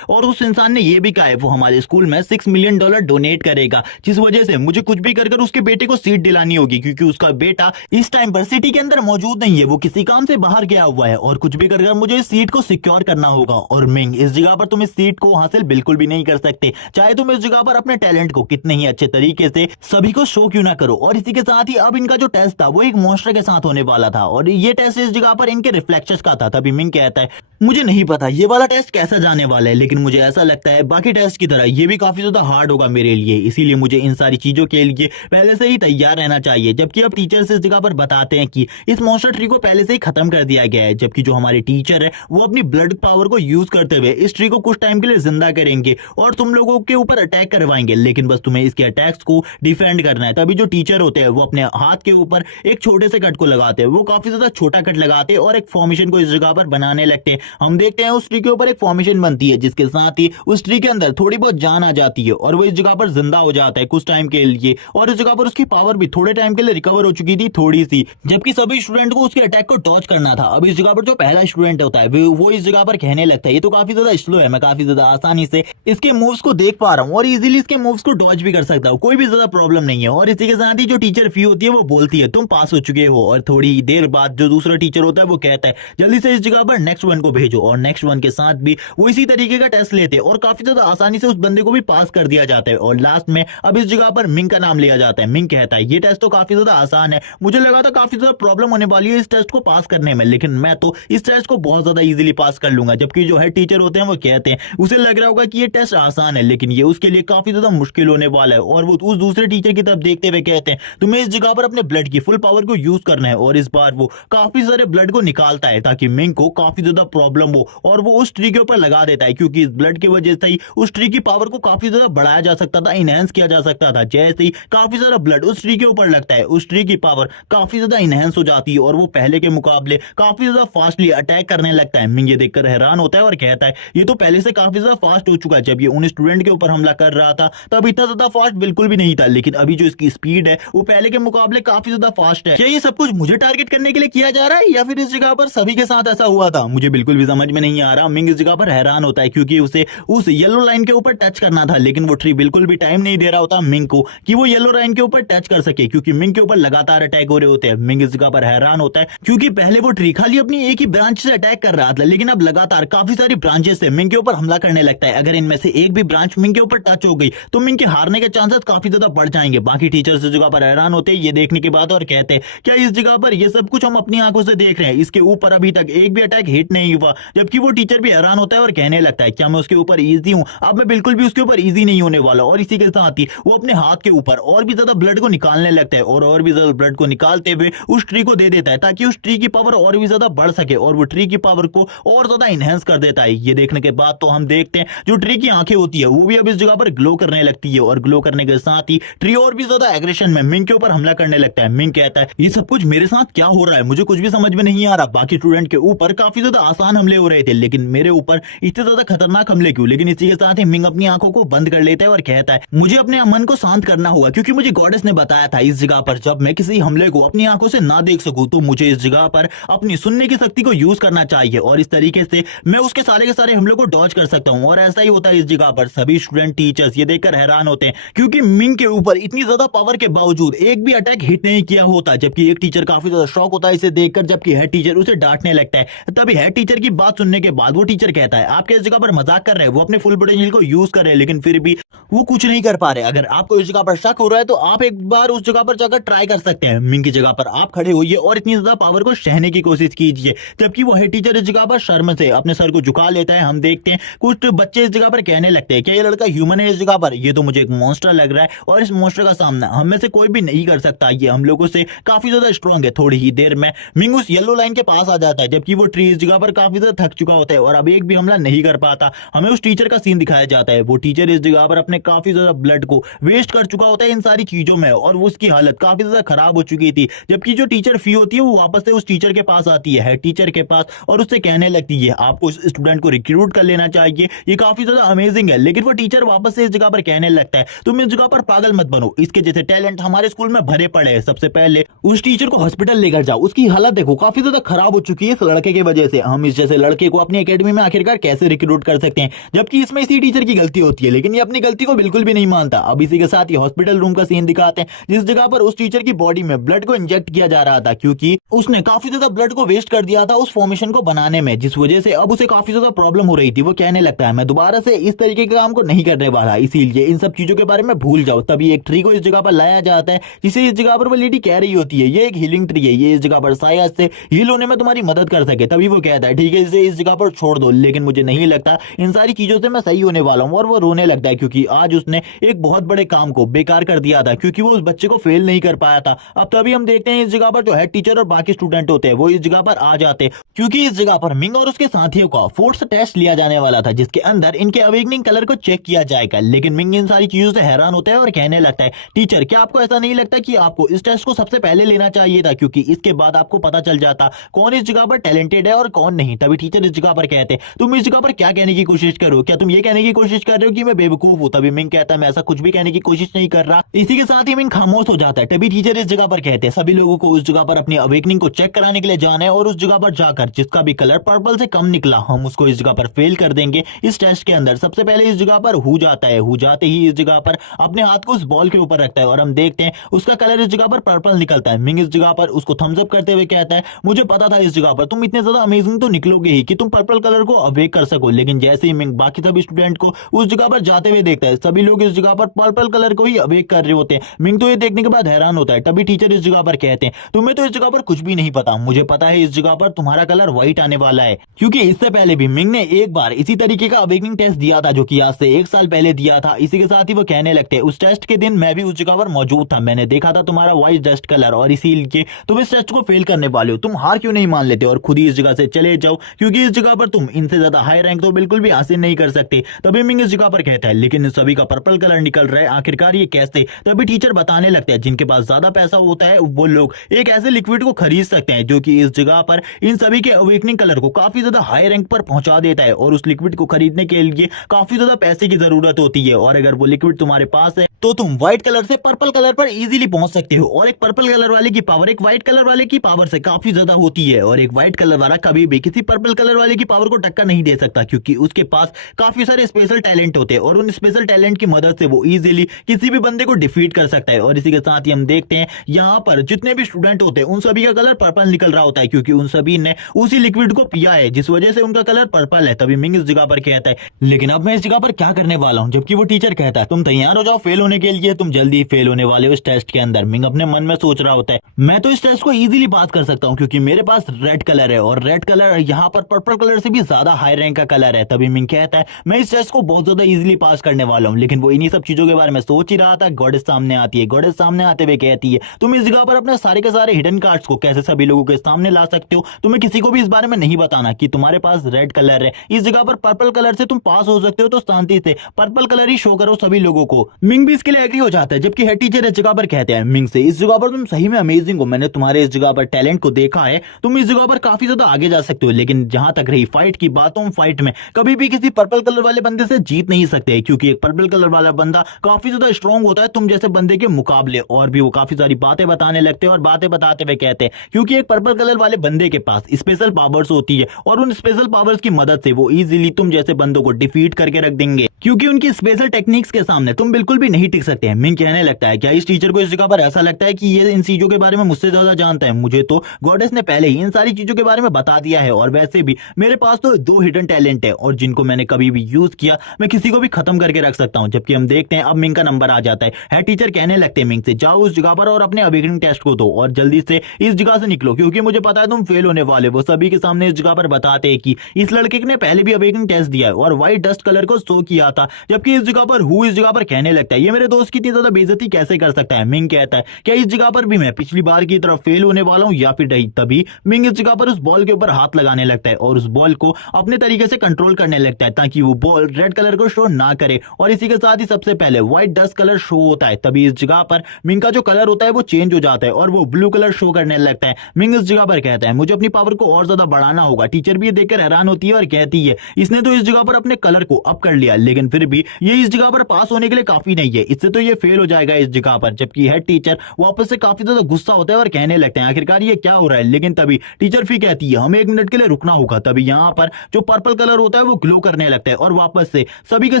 और उस इंसान ने ये भी कहा है वो हमारे स्कूल में $6 मिलियन डोनेट करेगा, जिस वजह से मुझे कुछ भी कर उसके बेटे को सीट दिलानी होगी, क्योंकि उसका बेटा इस टाइम पर सिटी के अंदर मौजूद नहीं है, वो किसी काम से बाहर गया हुआ है, और कुछ भी कर मुझे इस सीट को सिक्योर करना होगा। और मिंग, इस जगह पर तुम इस सीट को हासिल बिल्कुल भी नहीं कर सकते, चाहे तुम इस जगह पर अपने टैलेंट को कितने ही अच्छे तरीके से सभी को शो क्यों ना करो। और इसी के साथ ही अब इनका जो टेस्ट था वो एक मॉन्स्टर के साथ होने वाला था, और ये टेस्ट इस जगह पर इनके रिफ्लेक्शंस का था। तभी मिंग कहता है मुझे नहीं पता ये वाला टेस्ट कैसा जाने वाला है, लेकिन मुझे ऐसा लगता है बाकी टेस्ट की तरह ये भी काफी ज्यादा हार्ड होगा मेरे लिए, इसीलिए मुझे इन सारी चीजों के लिए पहले से ही तैयार रहना चाहिए। जबकि अब टीचर्स इस जगह पर बताते हैं कि इस मॉन्स्टर ट्री को पहले से ही खत्म कर दिया गया है, जबकि जो हमारे टीचर है वो अपनी ब्लड पावर को यूज करते हुए इस ट्री को कुछ टाइम के लिए जिंदा करेंगे और तुम लोगों के ऊपर अटैक करवाएंगे, लेकिन बस तुम्हें इसके अटैक्स को डिफेंड करना है। तभी जो टीचर होते हैं वो अपने हाथ के ऊपर एक छोटे से कट को लगाते हैं, वो काफी ज्यादा छोटा कट लगाते हैं और एक फॉर्मेशन को इस जगह पर बनाने लगते हैं। हम देखते हैं उस ट्री के ऊपर एक फॉर्मेशन बनती है, जिसके साथ ही उस ट्री के अंदर थोड़ी बहुत जान आ जाती है और वो इस जगह पर जिंदा हो जाता है कुछ टाइम के लिए, और इस जगह पर उसकी पावर भी थोड़े टाइम के लिए रिकवर हो चुकी थी थोड़ी सी, जबकि सभी स्टूडेंट को उसके अटैक को डॉज करना था। अब इस जगह पर जो पहला स्टूडेंट होता है वो इस जगह पर कहने लगता है ये तो काफी ज्यादा स्लो है, मैं काफी ज्यादा आसानी से इसके मूव्स को देख पा रहा हूँ और इजीली इसके मूव्स को डॉज भी कर सकता हूँ, कोई भी ज्यादा प्रॉब्लम नहीं है। और इसी के साथ ही जो टीचर फी होती है वो बोलती है तुम पास हो चुके हो, और थोड़ी देर बाद जो दूसरा टीचर होता है वो कहता है जल्दी से इस जगह पर नेक्स्ट वन को भेजो, और नेक्स्ट वन के साथ भी वो इसी तरीके का टेस्ट लेते हैं और काफी ज्यादा आसानी से उस बंदे को भी पास कर दिया जाता है। और लास्ट में अब इस जगह पर मिंग का नाम लिया जाता है। मिंग कहता है ये टेस्ट तो काफी ज्यादा आसान है, मुझे लगा था काफी ज्यादा प्रॉब्लम होने वाली है इस टेस्ट को पास करने में, लेकिन मैं तो इस टेस्ट को बहुत ज्यादा इजीली पास कर लूंगा। जबकि जो हेड टीचर होते हैं वो कहते हैं उसे लग रहा होगा कि ये टेस्ट आसान है, लेकिन ये उसके लिए काफी ज्यादा मुश्किल होने वाला है। और वो उस दूसरे टीचर की तरफ देखते हुए कहते हैं तुम्हें इस जगह पर अपने ब्लड की फुल पावर को यूज करना है, और इस बार वो काफी सारे ब्लड को निकालता है ताकि मिंग को काफी ज्यादा प्रॉब्लम हो, और वो उस ट्री के ऊपर लगा देता है, क्योंकि इस ब्लड की वजह से ही उस ट्री की पावर को काफी ज्यादा बढ़ाया जा सकता था, इनहेंस किया जा सकता था। जैसे ही काफी सारा ब्लड उस ट्री के ऊपर लगता है उस ट्री की पावर काफी ज्यादा इनहेंस हो जाती है और वो पहले के मुकाबले काफी ज्यादा फास्टली अटैक करने लगता है। मिंग ये देखकर हैरान होता है और कहता है ये तो पहले से काफी ज्यादा फास्ट हो चुका है, जब ये उन स्टूडेंट के ऊपर हमला कर रहा था तब इतना ज्यादा फास्ट बिल्कुल भी नहीं था, लेकिन अभी जो इसकी स्पीड है वो पहले के मुकाबले काफी ज्यादा फास्ट है। क्या ये सब कुछ मुझे टारगेट करने के लिए किया जा रहा है या फिर इस जगह पर सभी के साथ ऐसा हुआ था? मुझे बिल्कुल भी समझ में नहीं आ रहा। मिंग इस जगह पर हैरान होता है क्योंकि उसे उस येलो लाइन के ऊपर टच करना था, लेकिन वो ट्री बिल्कुल भी टाइम नहीं दे रहा होता मिंग को कि वो येलो लाइन के ऊपर टच कर सके, क्योंकि मिंग के ऊपर लगातार अटैक हो रहे होते हैं। मिंग इस जगह पर हैरान होता है क्योंकि पहले वो ट्री खाली अपनी एक ही ब्रांच से अटैक कर रहा था, लेकिन अब लगातार काफी सारी ब्रांचेस से मिंग के ऊपर हमला करने लगता है। अगर इनमें से एक भी ब्रांच मिंग के ऊपर टच हो गई तो मिंग के हारने के चांसेस काफी ज्यादा बढ़ जाएंगे। बाकी टीचर्स इस जगह पर हैरान होते हैं ये देखने के बाद और कहते हैं क्या इस जगह पर ये सब कुछ हम अपनी आंखों से देख रहे हैं, इसके ऊपर अभी तक एक भी अटैक हिट नहीं हुआ। जबकि वो टीचर भी हैरान होता है और कहने लगता है क्या मैं उसके ऊपर इजी हूं? अब मैं बिल्कुल भी उसके ऊपर इजी नहीं होने वाला। और इसी के साथ ही वो अपने हाथ के ऊपर और भी ज्यादा ब्लड को निकालने लगता है और भी ज्यादा ब्लड को निकालते हुए उस ट्री को दे देता है ताकि उस ट्री की पावर और भी ज्यादा बढ़ सके, और वो ट्री की पावर को और ज्यादा इनहेंस कर देता है। ये देखने के बाद तो हम देखते हैं जो ट्री की आंखें होती है वो भी अब इस जगह पर ग्लो करने लगती है, और ग्लो करने के साथ ही ट्री और भी ज्यादा एग्रेशन में मिंग के ऊपर हमला करने लगता है। मिंग कहता है ये सब कुछ मेरे साथ क्या हो रहा है, मुझे कुछ भी समझ में नहीं आ रहा। बाकी स्टूडेंट के ऊपर काफी ज्यादा आसान हमले हो रहे थे, लेकिन मेरे ऊपर इतने ज्यादा खतरनाक हमले क्यों? लेकिन इसी के साथ ही मिंग अपनी आंखों को बंद कर लेता है और कहता है मुझे अपने मन को शांत करना होगा, क्योंकि मुझे गॉडेस ने बताया था इस जगह पर जब मैं किसी हमले को अपनी आंखों से ना देख सकूं तो मुझे इस जगह पर अपनी सुनने की शक्ति को यूज करना चाहिए, और इस तरीके से मैं उसके सारे के सारे हमलों को डॉज कर सकता हूं। और ऐसा ही होता है इस जगह पर। सभी स्टूडेंट टीचर्स ये देखकर हैरान होते हैं क्योंकि मिंग के ऊपर इतनी ज्यादा पावर के बावजूद एक भी अटैक हिट नहीं किया होता, जबकि एक टीचर काफी ज्यादा शॉक होता है इसे देखकर, जबकि हेड टीचर उसे डांटने लगता है। तभी हेड टीचर की बात सुनने के बाद वो टीचर कहता है आप इस जगह पर मजाक कर रहे हैं, वो अपने फुल पोटेंशियल को यूज कर रहे हैं लेकिन फिर भी वो कुछ नहीं कर पा रहे। अगर आपको इस जगह पर शक हो रहा है तो आप एक बार उस जगह पर जाकर ट्राई कर सकते हैं। मिंग की जगह पर आप खड़े होइए और इतनी ज्यादा पावर को सहने की कोशिश कीजिए। जबकि वो हेड टीचर इस जगह पर शर्म से अपने सर को झुका लेता है। हम देखते हैं कुछ बच्चे इस जगह पर कहने लगते हैं कि ये लड़का ह्यूमन है इस जगह पर, ये तो मुझे एक मॉन्स्टर लग रहा है और इस मॉन्स्टर का सामना हम में से कोई भी नहीं कर सकता, ये हम लोगों से काफी ज्यादा स्ट्रॉन्ग है। थोड़ी ही देर में मिंग उस येलो लाइन के पास आ जाता है, जबकि वो ट्री इस जगह पर काफी ज्यादा थक चुका होता है और अब एक भी हमला नहीं कर पाता। हमें उस टीचर का सीन दिखाया जाता है। वो टीचर इस जगह पर अपने काफी ज्यादा ब्लड को वेस्ट कर चुका होता है इन सारी चीजों में, और उसकी हालत काफी ज्यादा खराब हो चुकी थी। जबकि जो टीचर फी होती है वो वापस से उस टीचर के पास आती है टीचर के पास, और उससे कहने लगती है आपको इस स्टूडेंट को रिक्रूट कर लेना चाहिए, ये काफी ज्यादा अमेजिंग है। लेकिन वो टीचर वापस से इस जगह पर कहने लगता है तुम इस जगह पर पागल मत बनो, इसके जैसे टैलेंट हमारे स्कूल में भरे पड़े हैं, सबसे पहले उस टीचर को हॉस्पिटल लेकर जाओ, उसकी हालत देखो काफी ज्यादा खराब हो चुकी है इस लड़के की वजह से। हम इस जैसे लड़के को अपनी एकेडमी में आखिरकार कैसे रिक्रूट कर सकते हैं, जबकि इसमें इसी टीचर की गलती होती है, लेकिन ये अपनी गलती को बिल्कुल भी नहीं मानता। अब इसी के साथ ये हॉस्पिटल रूम का सीन दिखाते हैं जिस जगह पर उस टीचर की बॉडी में ब्लड को इंजेक्ट किया जा रहा था, क्योंकि उसने काफी ज्यादा ब्लड को वेस्ट कर दिया था उस फॉर्मेशन को बनाने में, जिस वजह से अब उसे काफी ज्यादा प्रॉब्लम हो रही थी। वो कहने लगता है मैं दोबारा से इस तरीके के काम को नहीं करने वाला, इसीलिए इन सब चीजों के बारे में भूल जाओ। तभी एक ट्री को इस जगह पर लाया जाता है जिसे इस जगह पर वो लेडी कह रही होती है ये एक हीलिंग ट्री है, ये इस जगह पर शायद से हील होने में तुम्हारी मदद कर सके। तभी वो कहता है ठीक है इसे इस जगह पर छोड़ दो, लेकिन मुझे नहीं लगता इन सारी चीजों से मैं सही होने वाला हूँ। और वो रोने लगता है क्योंकि आज उसने एक बहुत बड़े काम को बेकार कर दिया था, क्योंकि वो उस बच्चे को फेल नहीं कर पाया था। अब तभी हम देखते हैं इस जगह पर जो हेड टीचर और बाकी स्टूडेंट होते हैं वो इस जगह पर आ जाते, क्योंकि इस जगह पर मिंग और उसके साथियों का फोर्स टेस्ट लिया जाने वाला था जिसके अंदर इनके अवेकनिंग कलर को चेक किया जाएगा। लेकिन मिंग इन सारी चीजों से हैरान होता है और कहने लगता है टीचर क्या आपको ऐसा नहीं लगता कि आपको इस टेस्ट को सबसे पहले लेना चाहिए था, क्योंकि इसके बाद आपको पता चल जाता कौन इस जगह पर टैलेंटेड है और कौन नहीं। तभी टीचर इस जगह पर कहते तुम इस जगह पर क्या कहने की कोशिश करो, क्या तुम ये कहने की कोशिश कर रहे हो कि मैं बेवकूफ हूं। तभी मिंग कहता है मैं ऐसा कुछ भी कहने की कोशिश नहीं कर रहा। इसी के साथ ही मिंग खामोश हो जाता है। तभी टीचर इस जगह पर कहते हैं सभी लोगों को उस जगह पर अपनी अवेकनिंग को चेक कराने के लिए जाना है, और उस जगह पर जाकर जिसका भी कलर पर्पल से कम निकला हम उसको इस जगह पर फेल कर देंगे इस टेस्ट के अंदर। सबसे पहले इस जगह पर हु जाता है, हु जाते ही इस जगह पर अपने हाथ को उस बॉल के ऊपर रखता है और हम देखते हैं उसका कलर इस जगह पर पर्पल निकलता है। मिंग इस जगह पर उसको थम्स अप करते हुए कहता है मुझे पता था इस जगह पर तुम इतने ज्यादा अमेजिंग तो निकलोगे ही कि तुम पर्पल कलर को अवेक कर सको। लेकिन जैसे ही मिंग बाकी सभी स्टूडेंट को उस जगह पर जाते हुए देखता है सभी लोग इस जगह पर पर्पल कलर को ही अवेक कर रहे होते हैं। मिंग तो ये देखने के बाद हैरान होता है। तभी टीचर इस जगह पर कहते हैं तुम्हें तो इस जगह पर कुछ भी नहीं पता, मुझे पता है इस जगह पर तुम्हारा कलर व्हाइट आने वाला है, क्योंकि इससे पहले भी मिंग ने एक बार इसी तरीके का अवेकनिंग टेस्ट दिया था जो कि आज से 1 साल पहले दिया था। इसी के साथ ही वो कहने लगते हैं उस टेस्ट के दिन मैं भी उस जगह पर मौजूद था, मैंने देखा था तुम्हारा व्हाइट डस्ट कलर और इसीलिए तुम इस टेस्ट को फेल करने वाले हो। तुम हार क्यों नहीं मान लेते और खुद ही इस जगह से चले जाओ, क्योंकि इस जगह पर तुम इनसे ज्यादा हाई रैंक तो बिल्कुल भी हासिल नहीं कर सकते। तभी मिंग इस जगह पर कहता है लेकिन इन सभी का पर्पल कलर निकल रहा है, आखिरकार ये कैसे। तभी टीचर बताने लगते हैं जिनके पास ज्यादा पैसा होता है वो लोग एक ऐसे लिक्विड को खरीद सकते हैं जो कि इस जगह पर इन सभी के अवेकनिंग कलर को काफी ज्यादा हाई रैंक पर पहुंचा देता है, और उस लिक्विड को खरीदने के लिए काफी ज्यादा पैसे की जरूरत होती है, और अगर वो लिक्विड तुम्हारे पास है तो तुम व्हाइट कलर से पर्पल कलर पर इजीली पहुंच सकते हो। और एक पर्पल कलर वाले की पावर एक व्हाइट कलर वाले की पावर से काफी ज्यादा होती है, और एक व्हाइट कलर वाला कभी भी किसी पर्पल कलर वाले की पावर को टक्कर नहीं दे सकता, क्योंकि उसके पास काफी सारे स्पेशल टैलेंट होते हैं और उन स्पेशल टैलेंट की मदद से वो इजीली किसी भी बंदे को डिफीट कर सकता है। और इसी के साथ ही हम देखते हैं यहाँ पर जितने भी स्टूडेंट होते हैं उन सभी का कलर पर्पल निकल रहा होता है, क्योंकि उन सभी ने उसी लिक्विड को पिया है जिस वजह से उनका कलर पर्पल है। तभी मिंग इस जगह पर कहता है लेकिन अब मैं इस जगह पर क्या करने वाला हूं, जबकि वो टीचर कहता है तुम तैयार हो जाओ फेल होने के लिए, तुम जल्दी फेल होने वाले हो इस टेस्ट के अंदर। मिंग अपने मन में सोच रहा होता है मैं तो इस टेस्ट को इजीली पास कर सकता हूं क्योंकि मेरे पास रेड कलर है, और रेड कलर यहाँ पर पर्पल कलर से भी ज्यादा हाई रैंक का कलर है। तभी मिंग कहता है मैं इस टेस्ट को बहुत ज्यादा इजीली पास करने वाला हूं। लेकिन वो इन्हीं सब चीजों के बारे में सोच ही रहा था, गॉडेस सामने आती है। गॉडेस सामने आते हुए कहती है तुम इस जगह पर अपने सारे के सारे हिडन कार्ड्स को कैसे सभी लोगों के सामने ला सकते हो, तुम्हें किसी को भी इस बारे में नहीं बताना कि तुम्हारे पास रेड कलर है, इस जगह पर पर्पल कलर से तुम पास हो सकते हो, तो शांति से पर्पल कलर ही शो करो सभी लोगों को। मिंग भी इसके लिए एग्री हो जाता है, जबकि हेड टीचर इस जगह पर कहते हैं मिंग से इस जगह पर तुम सही में अमेजिंग हो, मैंने तुम्हारे इस जगह पर टैलेंट को देखा है, तुम इस जगह पर काफी ज्यादा आगे जा सकते हो। लेकिन जहां तक रही फाइट की बात, तुम फाइट में कभी भी किसी पर्पल कलर वाले बंदे से जीत नहीं सकते, क्योंकि एक पर्पल कलर वाला बंदा काफी ज्यादा स्ट्रॉन्ग होता है तुम जैसे बंदे के मुकाबले। और भी वो काफी सारी बातें बताने लगते हैं और बातें बताते हुए कहते हैं क्योंकि एक पर्पल कलर वाले बंदे के पास स्पेशल पावर्स होती है, और उन स्पेशल पावर्स की मदद से वो इजीली तुम जैसे बंदों को डिफीट करके रख देंगे, क्योंकि उनकी स्पेशल टेक्निक्स के सामने तुम बिल्कुल भी नहीं टिक सकते हैं। मिंग कहने लगता है क्या इस टीचर को इस जगह पर ऐसा लगता है कि ये इन चीजों के बारे में मुझसे ज्यादा जानता है, मुझे तो गॉडेस ने पहले ही इन सारी चीजों के बारे में बता दिया है, और वैसे भी मेरे पास तो 2 हिडन टैलेंट है और जिनको मैंने कभी भी यूज किया मैं किसी को भी खत्म करके रख सकता हूं। जबकि हम देखते हैं अब मिंग का नंबर आ जाता है। हेड टीचर कहने लगते हैं मिंग से जाओ उस जगह पर और अपने अवेकनिंग टेस्ट को दो और जल्दी से इस जगह से निकलो, क्योंकि मुझे पता है तुम फेल होने वाले। वो सभी के सामने इस जगह पर बताते हैं कि इस लड़के ने पहले भी अवेकनिंग टेस्ट दिया है और व्हाइट डस्ट कलर को शो किया था, जबकि इस जगह पर हु इस जगह पर कहने लगता है ये मेरे दोस्त की इतनी ज्यादा बेइज्जती कैसे कर सकता है। मिंग कहता है क्या इस जगह पर भी मैं पिछली बार की तरफ फेल होने वाला हूं या फिर नहीं। तभी मिंग इस जगह पर उस बॉल के ऊपर हाथ लगाने लगता है और उस बॉल को अपने तरीके से कंट्रोल करने लगता है ताकि वो बॉल रेड कलर को शो ना करे और इसी के साथ ही सबसे पहले व्हाइट डस्ट कलर शो होता है। तभी इस जगह पर मिंग का जो कलर होता है वो चेंज हो जाता है और वो ब्लू कलर शो करने लगता है। मिंग इस जगह पर कहता है मुझे अपनी पावर को और ज्यादा बढ़ाना होगा। टीचर भी ये देखकर हैरान होती है और कहती है इसने तो इस जगह पर अपने कलर को अप कर लिया, लेकिन फिर भी ये इस जगह पर पास होने के लिए काफी नहीं है, इससे तो ये फेल हो जाएगा इस जगह पर। जबकि हेड टीचर वापस से काफी ज्यादा गुस्सा होता है और कहने लगते हैं आखिरकार ये क्या हो रहा है। लेकिन तभी टीचर भी कहती है हमें 1 मिनट के लिए रुकना होगा। तभी यहाँ पर जो पर्पल कलर होता है वो ग्लो करने लगता है और वापस से सभी के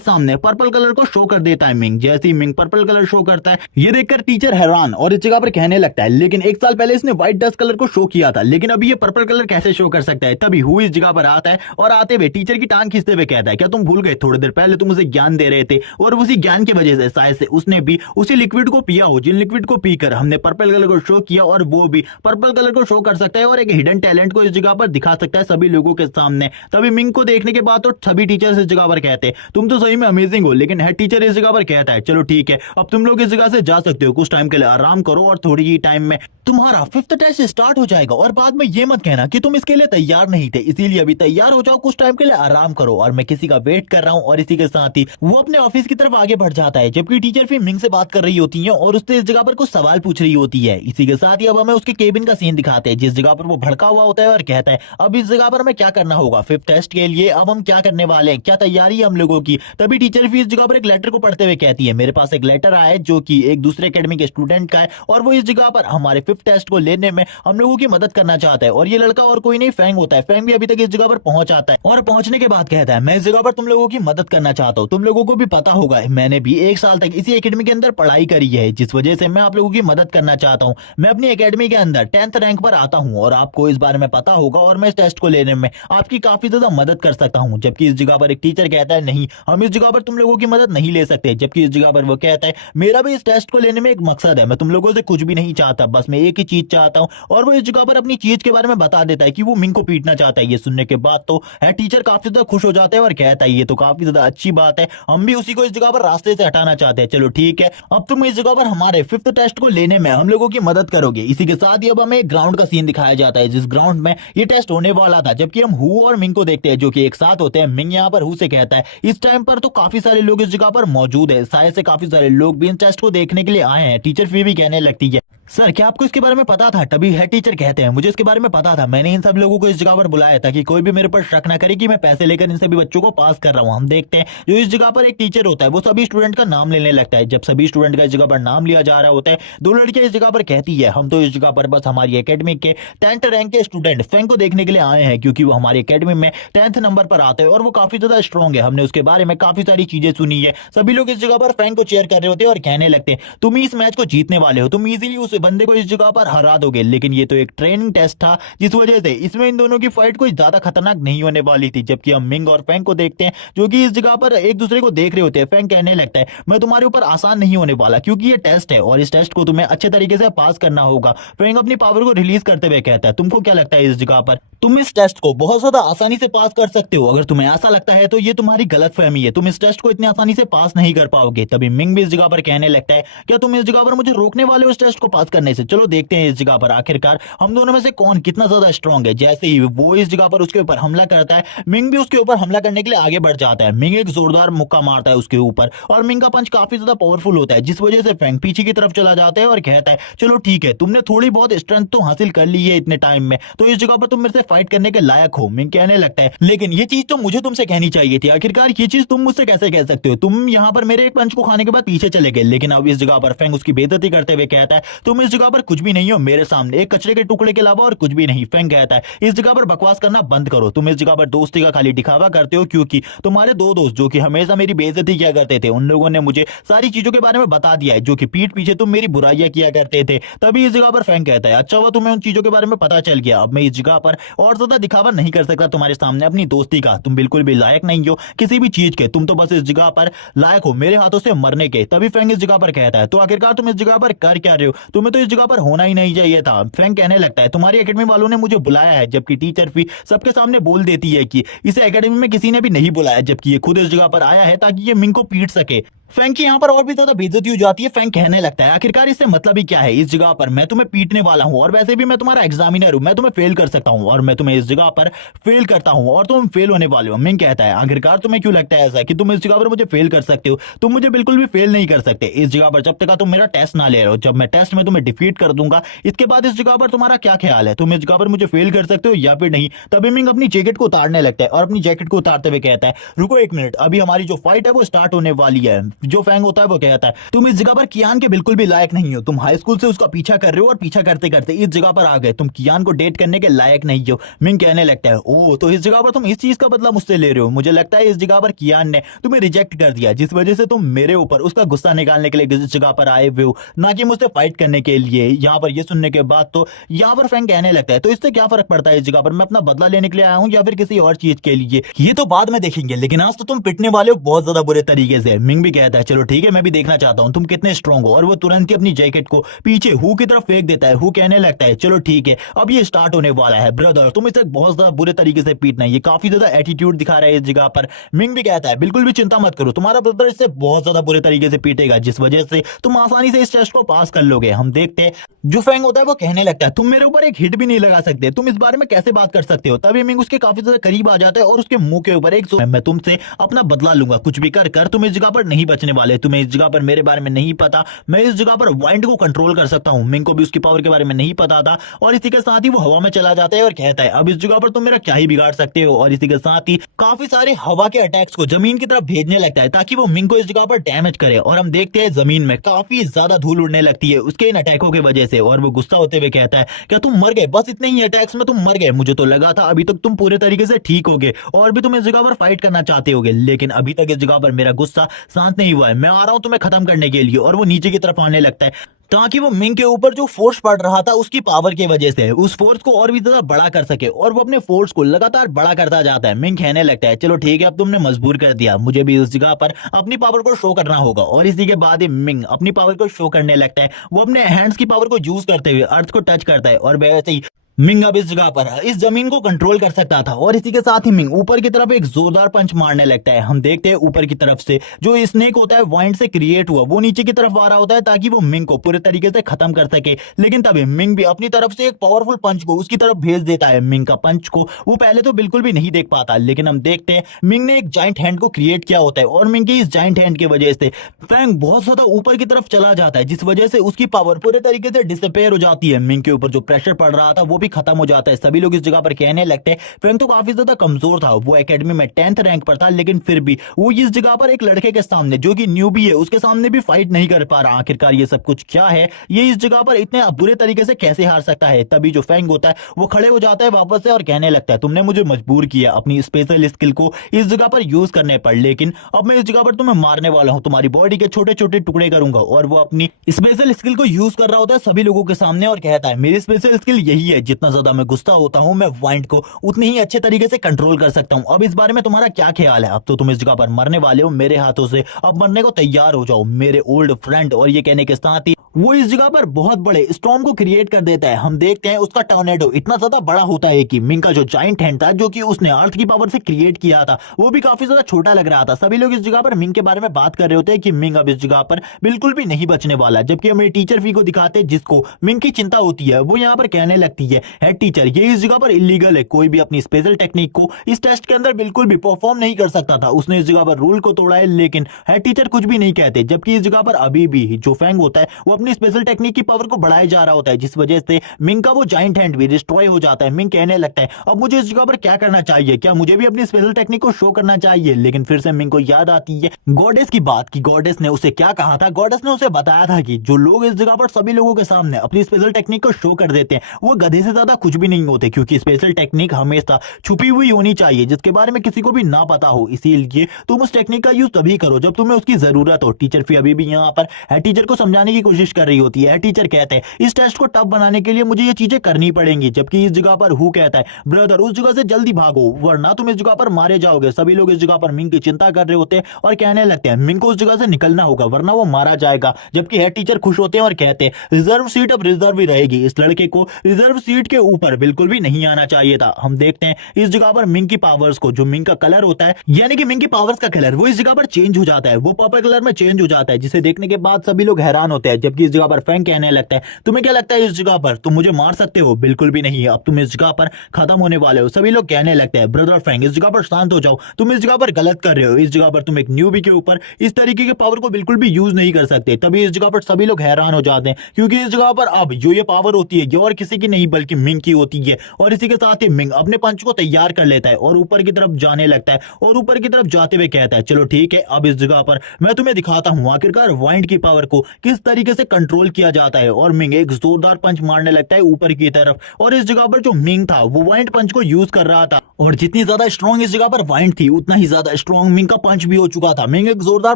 सामने पर्पल कलर को शो कर देता है मिंग। जैसे ही मिंग पर्पल कलर शो करता है ये देखकर टीचर हैरान और इस जगह पर कहने लगता है लेकिन 1 साल पहले इसने व्हाइट डस्ट कलर को शो किया था, लेकिन अभी ये पर्पल कलर कैसे शो कर सकता है। तभी हु इस जगह पर आता है और आते हुए टीचर की टांग खींचते हुए कहता है क्या तुम भूल गए थोड़ी देर पहले तुम उसे ज्ञान दे रहे थे और उसी ज्ञान की वजह से शायद से उसने भी उसी लिक्विड को पिया हो जिन लिक्विड को पीकर हमने पर्पल कलर को शो किया और वो भी पर्पल कलर को शो कर सकता है और एक हिडन टैलेंट को इस जगह पर दिखा सकता है सभी लोगों के सामने। तभी मिंग को देखने के बाद तो सभी टीचर्स इस जगह पर कहते हैं तुम तो सही में अमेजिंग हो, लेकिन हेड टीचर इस जगह पर कहता है चलो ठीक है अब तुम लोग इस जगह से जा सकते हो, कुछ टाइम के लिए आराम करो और थोड़ी ही टाइम में तुम्हारा 5th टेस्ट स्टार्ट हो जाएगा और बाद में ये मत कहना कि तुम इसके लिए तैयार नहीं थे, इसीलिए अभी तैयार हो जाओ, कुछ टाइम के लिए आराम करो और मैं किसी का वेट कर रहा हूँ। और इसी के साथ ही वो अपने ऑफिस की तरफ आगे बढ़ जाता है जबकि टीचर फिर मिंग से बात कर रही होती है और उससे इस जगह पर कुछ सवाल पूछ रही होती है। इसी के साथ ही अब हमें उसके केबिन का सीन दिखाते हैं जिस जगह पर वो भड़का हुआ होता है और कहता है अब इस जगह पर हमें क्या करना होगा 5th टेस्ट के लिए, अब हम क्या करने वाले हैं, क्या तैयारी है हम लोगों की। तभी टीचर भी इस जगह पर एक लेटर को पढ़ते हुए कहती है मेरे पास एक लेटर आया है जो कि एक दूसरे एकेडमी के स्टूडेंट का है और वो इस जगह पर हमारे 5th टेस्ट को लेने में हम लोगों की मदद करना चाहता है। और ये लड़का और कोई नहीं फैंग होता है। फैंग भी अभी तक इस जगह पर पहुंच आता है और पहुंचने के बाद कहता है मैं इस जगह पर तुम लोगों की मदद करना चाहता हूँ। तुम लोगों को भी पता होगा मैंने भी 1 साल तक इसी एकेडमी के अंदर पढ़ाई करी है जिस वजह से मैं आप लोगों की मदद करना चाहता हूँ। मैं अपनी एकेडमी के अंदर 10th रैंक पर आता हूँ और आपको इस बारे में पता होगा और मैं इस टेस्ट को लेने में आपकी काफी ज्यादा मदद कर सकता हूँ। जबकि इस जगह पर एक टीचर कहता है नहीं हम इस जगह पर तुम लोगों की मदद नहीं ले सकते। जबकि इस जगह पर वो कहता है मेरा भी इस टेस्ट को लेने में एक मकसद है, मैं तुम लोगों से कुछ भी नहीं चाहता, बस मैं एक ही चीज चाहता हूँ। और वो इस जगह पर अपनी चीज के बारे में बता देता है कि वो मिंग को पीटना चाहता है। ये सुनने के बाद तो हेड टीचर काफी ज्यादा खुश हो जाता है और कहता है ये तो काफी ज्यादा अच्छी बात है, हम भी उसी को इस जगह पर रास्ते से हटाना चाहते हैं। चलो ठीक है अब तुम इस जगह पर हमारे 5th टेस्ट को लेने में हम लोगों की मदद करोगे। इसी के साथ ही अब हमें एक ग्राउंड का सीन दिखाया जाता है जिस ग्राउंड में ये टेस्ट होने वाला था। जबकि हम हु और मिंग को देखते हैं जो कि एक साथ होते हैं। मिंग यहाँ पर हु से कहता है इस टाइम पर तो काफी सारे लोग इस जगह पर मौजूद है, शायद से काफी सारे लोग भी इन टेस्ट को देखने के लिए आए हैं। टीचर फिर भी कहने लगती है सर क्या आपको इसके बारे में पता था। तभी हेड टीचर कहते हैं मुझे इसके बारे में पता था, मैंने इन सब लोगों को इस जगह पर बुलाया था कि कोई भी मेरे पर शक ना करे कि मैं पैसे लेकर इन सभी बच्चों को पास कर रहा हूँ। हम देखते हैं जो इस जगह पर एक टीचर होता है वो सभी स्टूडेंट का नाम लेने लगता है। जब सभी स्टूडेंट का इस जगह पर नाम लिया जा रहा होता है 2 लड़कियां इस जगह पर कहती है हम तो इस जगह पर बस हमारी एकेडमी के 10th रैंक के स्टूडेंट फैंग को देखने के लिए आए हैं क्योंकि वो हमारी एकेडमी में 10th नंबर पर आते हैं और वो काफी ज्यादा स्ट्रॉन्ग है। हमने उसके बारे में काफी सारी चीजें सुनी है। सभी लोग इस जगह पर फैंग को चेयर कर रहे होते हैं और कहने लगते हैं तुम इस मैच को जीतने वाले हो, तुम इजीली उस बंदे को इस जगह पर हरा दोगे। लेकिन ये तो एक ट्रेनिंग टेस्ट था जिस वजह से इसमें इन दोनों की फाइट कोई ज्यादा खतरनाक नहीं होने वाली थी। जबकि हम मिंग और फैंग को देखते हैं जो कि इस जगह पर एक दूसरे को देख रहे होते हैं। फैंग कहने लगता है मैं तुम्हारे ऊपर आसान नहीं होने वाला क्योंकि ये टेस्ट है और इस टेस्ट को तुम्हें अच्छे तरीके से पास करना होगा। फैंग अपनी पावर को रिलीज करते हुए कहता है तुमको क्या लगता है इस जगह पर तुम इस टेस्ट को बहुत ज्यादा आसानी से पास कर सकते हो। अगर तुम्हें ऐसा लगता है तो ये तुम्हारी गलतफहमी है, तुम इस टेस्ट को इतनी आसानी से पास नहीं कर पाओगे। तभी मिंग भी इस जगह पर कहने लगता है क्या तुम इस जगह पर मुझे रोकने वाले हो इस टेस्ट को पास करने से। चलो देखते हैं इस जगह पर आखिरकार हम दोनों में से कौन कितना ज्यादा स्ट्रांग है। जैसे ही वो इस जगह पर उसके ऊपर हमला करता है मिंग भी उसके ऊपर हमला करने के लिए आगे बढ़ जाता है। मिंग एक जोरदार मुक्का मारता है उसके ऊपर और मिंग का पंच काफी ज्यादा पावरफुल होता है जिस वजह से फैंग पीछे की तरफ चला जाता है और कहता है चलो ठीक है तुमने थोड़ी बहुत स्ट्रेंथ तो हासिल कर ली है इतने टाइम में, तो इस जगह पर तुम मेरे से फाइट करने के लायक हो। मिंग कहने लगता है लेकिन ये चीज तो मुझे तुमसे कहनी चाहिए थी, आखिरकार ये चीज तुम मुझसे कैसे कह सकते हो, तुम यहाँ पर मेरे एक पंच को खाने के बाद पीछे चले गए। लेकिन अब इस जगह पर फैंग उसकी बेइज्जती करते हुए कहता है तुम इस जगह पर कुछ भी नहीं हो, मेरे सामने एक कचरे के टुकड़े के अलावा और कुछ भी नहीं। फैंग कहता है इस जगह पर बकवास करना बंद करो, तुम इस जगह पर दोस्ती का खाली दिखावा करते हो क्योंकि तुम्हारे 2 दोस्त जो कि हमेशा मेरी बेइज्जती किया करते थे उन लोगों ने मुझे सारी चीजों के बारे में बता दिया है जो कि पीठ पीछे तुम मेरी बुराइयां किया करते थे। तभी इस जगह पर फैंग कहता है अच्छा हुआ तुम्हें उन चीजों के बारे में पता चल गया, अब मैं इस जगह पर और ज्यादा दिखावा नहीं कर सकता तुम्हारे सामने अपनी दोस्ती का, तुम बिल्कुल भी लायक नहीं हो किसी भी चीज के, तुम तो बस इस जगह पर लायक हो मेरे हाथों से मरने के। तभी फैंग इस जगह पर कहता है तो आखिरकार तुम इस जगह पर कर क्या रहे हो, तुम्हें तो इस जगह पर होना ही नहीं चाहिए था। फैंग कहने लगता है तुम्हारी एकेडमी वालों ने मुझे बुलाया है। जबकि टीचर भी सबके सामने बोल देती है कि इसे एकेडमी में किसी ने भी नहीं बुलाया, जबकि ये खुद इस जगह पर आया है ताकि ये मिंग को पीट सके। फैंक की यहाँ पर और भी ज्यादा बेइज्जती हो जाती है। फैंक कहने लगता है आखिरकार इससे मतलब ही क्या है, इस जगह पर मैं तुम्हें पीटने वाला हूँ और वैसे भी मैं तुम्हारा एग्जामिनर हूँ, मैं तुम्हें फेल कर सकता हूँ और मैं तुम्हें इस जगह पर फेल करता हूँ और तुम फेल होने वाले हो। मिंग कहता है आखिरकार तुम्हें क्यों लगता है ऐसा कि तुम इस जगह पर मुझे फेल कर सकते हो, तुम मुझे बिल्कुल भी फेल नहीं कर सकते इस जगह पर जब तक तुम मेरा टेस्ट ना ले रहे हो। जब मैं टेस्ट में तुम्हें डिफीट कर दूंगा इसके बाद इस जगह पर तुम्हारा क्या ख्याल है, तुम इस जगह पर मुझे फेल कर सकते हो या फिर नहीं। तभी मिंग अपनी जैकेट को उतारने लगता है और अपनी जैकेट को उतारते हुए कहता है रुको एक मिनट, अभी हमारी जो फाइट है वो स्टार्ट होने वाली है। जो फैंग होता है वो कहता है तुम इस जगह पर कियान के बिल्कुल भी लायक नहीं हो, तुम हाई स्कूल से उसका पीछा कर रहे हो और पीछा करते करते इस जगह पर आ गए, तुम कियान को डेट करने के लायक नहीं हो। मिंग कहने लगता है ओ तो इस जगह पर तुम इस चीज का बदला मुझसे ले रहे हो, मुझे लगता है इस जगह पर कियान ने तुम्हें रिजेक्ट कर दिया जिस वजह से तुम मेरे ऊपर उसका गुस्सा निकालने के लिए इस जगह पर आए हुए हो, ना कि मुझसे फाइट करने के लिए। यहाँ पर ये सुनने के बाद तो यहाँ पर फैंग कहने लगता है तो इससे क्या फर्क पड़ता है, इस जगह पर मैं अपना बदला लेने के लिए आया हूँ या फिर किसी और चीज के लिए, ये तो बाद में देखेंगे, लेकिन आज तो तुम पिटने वाले हो बहुत ज्यादा बुरे तरीके से। मिंग भी कहता है चलो ठीक है मैं भी देखना चाहता हूँ तुम कितने स्ट्रांग हो, और वो तुरंत ही अपनी जैकेट को पीछे हु की तरफ फेंक देता है। हु कहने लगता है चलो ठीक है अब ये स्टार्ट होने वाला है ब्रदर, तुम इसे बहुत ज्यादा बुरे तरीके से पीटना है, ये काफी ज्यादा एटीट्यूड दिखा रहा है इस जगह पर। मिंग भी कहता है बिल्कुल भी चिंता मत करो, तुम्हारा ब्रदर इससे बहुत ज्यादा बुरे तरीके से पीटेगा जिस वजह से तुम आसानी से इस टेस्ट को पास कर लोगे। हम देखते हैं जो फैंग होता है वो कहने लगता है तुम मेरे ऊपर एक हिट भी नहीं लगा सकते, तुम इस बारे में कैसे बात कर सकते हो। तभी मिंग उसके काफी ज्यादा करीब आ जाता है और उसके मुंह के ऊपर एक मैं तुमसे अपना बदला लूंगा, कुछ भी कर कर तुम इस जगह पर नहीं बचने वाले, तुम्हें इस जगह पर मेरे बारे में नहीं पता, मैं इस जगह पर वाइंड को कंट्रोल कर सकता हूं। मिंग को भी उसकी पावर के बारे में नहीं पता था और इसी के साथ ही वो हवा में चला जाता है और कहता है अब इस जगह पर तुम मेरा क्या ही बिगाड़ सकते हो, और इसी के साथ ही काफी सारे हवा के अटैक्स को जमीन की तरफ भेजने लगता है ताकि वो मिंग को इस जगह पर डैमेज करे। और हम देखते हैं जमीन में काफी ज्यादा धूल उड़ने लगती है उसके इन अटैकों की वजह से, और वो गुस्सा होते हुए कहता है क्या तुम मर गए, बस इतने ही अटैक्स में तुम मर गए, मुझे तो लगा था अभी तक तुम पूरे तरीके से ठीक होगे और भी तुम इस जगह पर फाइट करना चाहते होगे, लेकिन अभी तक इस जगह पर मेरा गुस्सा शांत नहीं हुआ है, मैं आ रहा हूं तुम्हें खत्म करने के लिए। और वो नीचे की तरफ आने लगता है ताकि वो मिंग के ऊपर जो फोर्स पड़ रहा था उसकी पावर की वजह से उस फोर्स को और भी ज्यादा बड़ा कर सके, और वो अपने फोर्स को लगातार बड़ा करता जाता है। मिंग कहने लगता है चलो ठीक है अब तुमने मजबूर कर दिया, मुझे भी उस जगह पर अपनी पावर को शो करना होगा। और इसी के बाद ही मिंग अपनी पावर को शो करने लगता है, वो अपने हैंड्स की पावर को यूज करते हुए अर्थ को टच करता है और वैसे ही मिंग अब इस जगह पर इस जमीन को कंट्रोल कर सकता था। और इसी के साथ ही मिंग ऊपर की तरफ एक जोरदार पंच मारने लगता है। हम देखते हैं ऊपर की तरफ से जो स्नेक होता है वाइंड से क्रिएट हुआ वो नीचे की तरफ आ रहा होता है ताकि वो मिंग को पूरे तरीके से खत्म कर सके, लेकिन तभी मिंग भी अपनी तरफ से एक पावरफुल पंच को उसकी तरफ भेज देता है। मिंग का पंच को वो पहले तो बिल्कुल भी नहीं देख पाता, लेकिन हम देखते हैं मिंग ने एक जाइंट हैंड को क्रिएट किया होता है और मिंग की इस जाइंट हैंड की वजह से फैंग बहुत ज्यादा ऊपर की तरफ चला जाता है जिस वजह से उसकी पावर पूरे तरीके से डिसअपेयर हो जाती है। मिंग के ऊपर जो प्रेशर पड़ रहा था वो भी खत्म हो जाता है। सभी लोग इस जगह पर कहने लगते हैं फैंग तो काफी ज्यादा कमजोर था, वो एकेडमी में 10th रैंक पर था, लेकिन फिर भी वो इस जगह पर एक लड़के के सामने जो कि न्यूबी है उसके सामने भी फाइट नहीं कर पा रहा। आखिरकार ये सब कुछ क्या है, ये इस जगह पर इतने बुरे तरीके से कैसे हार सकता है। तभी जो फैंग होता है वो खड़े हो जाता है वापस से और कहने लगता है तुमने मुझे मजबूर किया अपनी स्पेशल स्किल को इस जगह पर यूज करने पर, लेकिन अब मैं इस जगह पर तुम्हें मारने वाला हूं, तुम्हारी बॉडी के छोटे छोटे टुकड़े करूंगा। और वो अपनी स्पेशल स्किल को यूज कर रहा होता है सभी लोगों के सामने और कहता है मेरी स्पेशल स्किल यही है, जितना ज्यादा मैं गुस्सा होता हूं मैं वाइंड को उतने ही अच्छे तरीके से कंट्रोल कर सकता हूं। अब इस बारे में तुम्हारा क्या ख्याल है, अब तो तुम इस जगह पर मरने वाले हो मेरे हाथों से, अब मरने को तैयार हो जाओ मेरे ओल्ड फ्रेंड। और ये कहने के साथ ही वो इस जगह पर बहुत बड़े स्टॉर्म को क्रिएट कर देता है। हम देखते हैं उसका टॉर्नेडो इतना ज्यादा बड़ा होता है कि मिंग का जो जाइंट हैंड था जो कि उसने अर्थ की पावर से क्रिएट किया था वो भी काफी ज्यादा छोटा लग रहा था। सभी लोग इस जगह पर मिंग के बारे में बात कर रहे होते हैं कि मिंग अब इस जगह पर बिल्कुल भी नहीं बचने वाला, जबकि हमें टीचर फी को दिखाते हैं जिसको मिंग की चिंता होती है। वो यहाँ पर कहने लगती है हेड टीचर ये इस जगह पर इलीगल है, कोई भी अपनी स्पेशल टेक्निक को इस टेस्ट के अंदर बिल्कुल भी परफॉर्म नहीं कर सकता था, उसने इस जगह पर रूल को तोड़ा है। लेकिन हेड टीचर कुछ भी नहीं कहते, जबकि इस जगह पर अभी भी जो फैंग होता है वो अपनी स्पेशल टेक्निक की पावर को बढ़ाया जा रहा होता है जिस वजह से मिंग का वो जाइंट हैंड भी डिस्ट्रॉय हो जाता है। मिंग कहने लगता है अब मुझे इस जगह पर क्या करना चाहिए, क्या मुझे भी अपनी स्पेशल टेक्निक को शो करना चाहिए। लेकिन फिर से मिंग को याद आती है गॉडेस की बात की गॉडेस ने उसे क्या कहा था। गॉडेस ने उसे बताया था कि जो लोग इस जगह पर सभी लोगों के सामने अपनी स्पेशल टेक्निक को शो कर देते हैं वो गधे से ज्यादा कुछ भी नहीं होते, क्योंकि स्पेशल टेक्निक हमेशा छुपी हुई होनी चाहिए जिसके बारे में किसी को भी ना पता हो। इसीलिए तुम उस टेक्निक का यूज तभी करो जब तुम्हें उसकी जरूरत हो। टीचर फी अभी भी यहाँ पर हेड टीचर को समझाने की कोशिश कोशिश कर रही होती है। टीचर कहते हैं इस टेस्ट को टफ बनाने के लिए मुझे ये चीजें करनी पड़ेंगी, जबकि इस जगह पर हु कहता है ब्रदर उस जगह से जल्दी भागो वरना तुम इस जगह पर मारे जाओगे। सभी लोग इस जगह पर मिंग की चिंता कर रहे होते हैं और कहने लगते हैं मिंग को उस जगह से निकलना होगा वरना वो मारा जाएगा, जबकि हेड टीचर खुश होते हैं और कहते हैं रिजर्व सीट अब रिजर्व ही रहेगी, इस लड़के को रिजर्व सीट के ऊपर बिल्कुल भी नहीं आना चाहिए था। हम देखते हैं इस जगह पर मिंग की पावर्स को, जो मिंग का कलर होता है यानी कि मिंग की पावर्स का कलर वो इस जगह पर चेंज हो जाता है, वो पर्पल कलर में चेंज हो जाता है, जिसे देखने के बाद सभी लोग हैरान होते हैं। जबकि इस जगह पर फैंग कहने लगता है तुम्हें क्या लगता है इस जगह पर तुम मुझे मार सकते हो? बिल्कुल भी नहीं, अब तुम इस जगह पर खत्म होने वाले हो। सभी लोग कहने लगते हैं ब्रदर फैंग इस जगह पर शांत हो जाओ, तुम इस जगह पर गलत कर रहे हो, इस जगह पर तुम एक न्यूबी के ऊपर इस तरीके के पावर को बिल्कुल भी यूज नहीं कर सकते। तभी इस जगह पर सभी लोग हैरान हो जाते हैं क्योंकि इस जगह पर अब जो ये पावर होती है ये और किसी की नहीं बल्कि मिंग की होती है। और इसी के साथ ही मिंग अपने पंच को तैयार कर लेता है और ऊपर की तरफ जाने लगता है और ऊपर की तरफ जाते हुए कहता है चलो ठीक है अब इस जगह पर मैं तुम्हें दिखाता हूं आखिरकार वाइंड की पावर को किस तरीके से कंट्रोल किया जाता है। और मिंग एक जोरदार पंच मारने लगता है ऊपर की तरफ और इस जगह पर जो मिंग था वो वाइंड पंच को यूज कर रहा था और जितनी ज्यादा स्ट्रॉन्ग इस जगह पर वाइंड थी उतना ही ज्यादा स्ट्रॉन्ग मिंग का पंच भी हो चुका था। मिंग एक जोरदार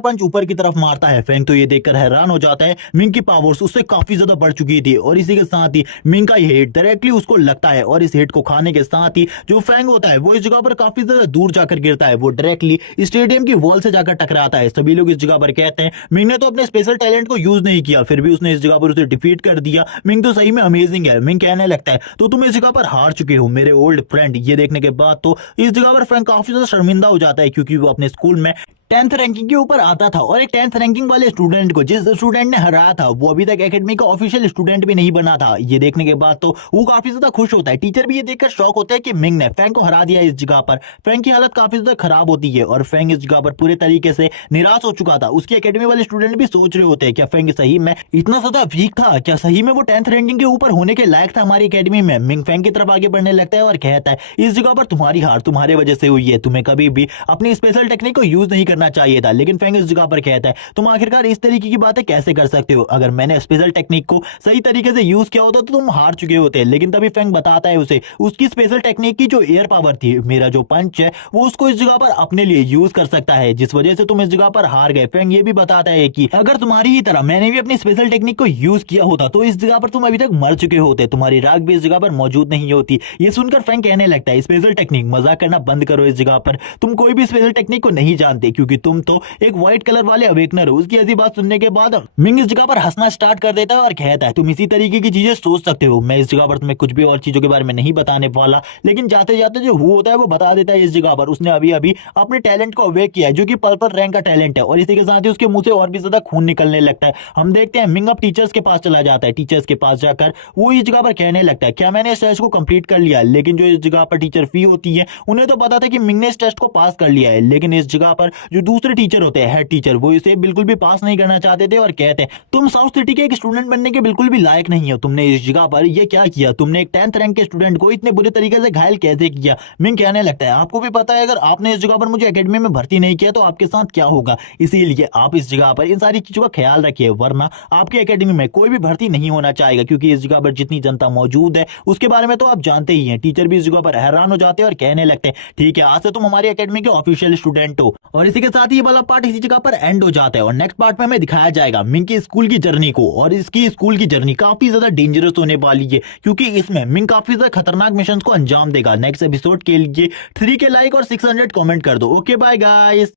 पंच ऊपर की तरफ मारता है, फैंग तो ये देखकर हैरान हो जाता है मिंग की पावर्स उससे काफी ज्यादा बढ़ चुकी थी और इसी के साथ ही मिंग का हिट डायरेक्टली उसको लगता है और इस हिट को खाने के साथ ही जो फैंग होता है वो इस जगह पर काफी ज्यादा दूर जाकर गिरता है, वो डायरेक्टली स्टेडियम की वॉल से जाकर टकराता है। सभी लोग इस जगह पर कहते हैं मिंग ने तो अपने स्पेशल टैलेंट को यूज नहीं किया फिर भी उसने इस जगह पर उसे डिफीट कर दिया, मिंग तो सही में अमेजिंग है। मिंग कहने लगता है तो तुम इस जगह पर हार चुके हो मेरे ओल्ड फ्रेंड। ये देखने के बाद तो इस जगह पर फैंग काफी ज्यादा शर्मिंदा हो जाता है क्योंकि वो अपने स्कूल में 10th रैंकिंग के ऊपर आता था और एक 10th रैंकिंग वाले स्टूडेंट को जिस स्टूडेंट ने हराया था वो अभी तक एकेडमी का ऑफिशियल स्टूडेंट भी नहीं बना था। ये देखने के बाद तो वो काफी ज्यादा खुश होता है। टीचर भी ये देखकर शॉक होता है कि मिंग ने फैंग को हरा दिया इस जगह पर। फैंग की हालत काफी ज्यादा खराब होती है और फैंग इस जगह पर पूरे तरीके से निराश हो चुका था। उसकी एकेडमी वाले स्टूडेंट भी सोच रहे होते हैं क्या फैंग सही में इतना ज्यादा वीक था, क्या सही में वो 10th रैंकिंग के ऊपर होने के लायक था हमारी एकेडमी में। मिंग फैंग की तरफ आगे बढ़ने लगता है और कहता है इस जगह पर तुम्हारी हार तुम्हारे वजह से हुई है, तुम्हें कभी भी अपनी स्पेशल टेक्निक को यूज नहीं करना चाहिए था। लेकिन फैंग इस जगह पर कहता है तुम आखिरकार इस तरीके की बातें कैसे कर सकते हो, अगर मैंने स्पेशल टेक्निक को सही तरीके से यूज किया होता तो तुम हार चुके होते। लेकिन तभी फैंग बताता है उसे उसकी स्पेशल टेक्निक की जो एयर पावर थी, मेरा जो पंच है वो उसको इस जगह पर अपने लिए यूज कर सकता है जिस वजह से तुम इस जगह पर हार गए। फैंग ये भी बताता है कि अगर तुम्हारी ही तरह मैंने भी अपनी स्पेशल टेक्निक को यूज किया होता तो इस जगह पर तुम अभी तक मर चुके होते, तुम्हारी राख भी इस जगह पर मौजूद नहीं होती। ये सुनकर फैंग कहने लगता है स्पेशल टेक्निक मजाक करना बंद करो, इस जगह पर तुम कोई भी स्पेशल टेक्निक को नहीं जानते क्योंकि तुम तो एक व्हाइट कलर वाले अवेकनर हो। उसकी ऐसी बात सुनने के बाद मिंग इस जगह पर हंसना स्टार्ट कर देता है और कहता है तुम इसी तरीके की चीजें सोच सकते हो, मैं इस जगह पर तुम्हें कुछ भी और चीजों के बारे में नहीं बताने वाला। लेकिन जाते जाते जो हु होता है वो बता देता है इस जगह पर उसने अभी अभी अपने टैलेंट को अवेक किया है जो कि पर्पल रैंक का टैलेंट है और इसी के साथ ही उसके मुंह से और भी ज्यादा खून निकलने लगता है। हम देखते हैं मिंग अब टीचर्स के पास चला जाता है। टीचर्स के पास जाकर वो इस जगह पर कहने लगता है क्या मैंने इस टेस्ट को कंप्लीट कर लिया। लेकिन जो इस जगह पर टीचर फी होती है उन्हें तो पता था कि मिंग ने इस टेस्ट को पास कर लिया है, लेकिन इस जगह पर जो दूसरे टीचर होते हैं हेड टीचर वो इसे बिल्कुल भी पास नहीं करना चाहते थे और कहते हैं तुम साउथ सिटी के एक स्टूडेंट बनने के बिल्कुल भी लायक नहीं हो, तुमने इस जगह पर ये क्या किया, तुमने एक 10th रैंक के स्टूडेंट को इतने बुरे तरीके से घायल कैसे किया। मिंग कहने लगता है आपको भी पता है अगर आपने इस जगह पर मुझे एकेडमी में भर्ती नहीं किया तो आपके साथ क्या होगा, इसीलिए आप इस जगह पर इन सारी चीजों का ख्याल रखिए वरना आपकी एकेडमी में कोई भी भर्ती नहीं होना चाहेगा क्योंकि इस जगह पर जितनी जनता मौजूद है उसके बारे में तो आप जानते ही हैं। टीचर भी इस जगह पर हैरान हो जाते हैं और कहने लगते हैं ठीक है आज से तुम हमारी एकेडमी के ऑफिशियल स्टूडेंट हो। और इसी के साथ ही ये वाला पार्ट इसी जगह पर एंड हो जाता है और नेक्स्ट पार्ट में हमें दिखाया जाएगा मिंग की स्कूल की जर्नी को। और इसकी स्कूल की जर्नी काफी ज्यादा डेंजरस होने वाली है क्योंकि इसमें मिंग काफी ज्यादा खतरनाक मिशन को अंजाम देगा। नेक्स्ट एपिसोड के लिए 3 के लाइक और 600 कमेंट कर दो। Okay bye guys.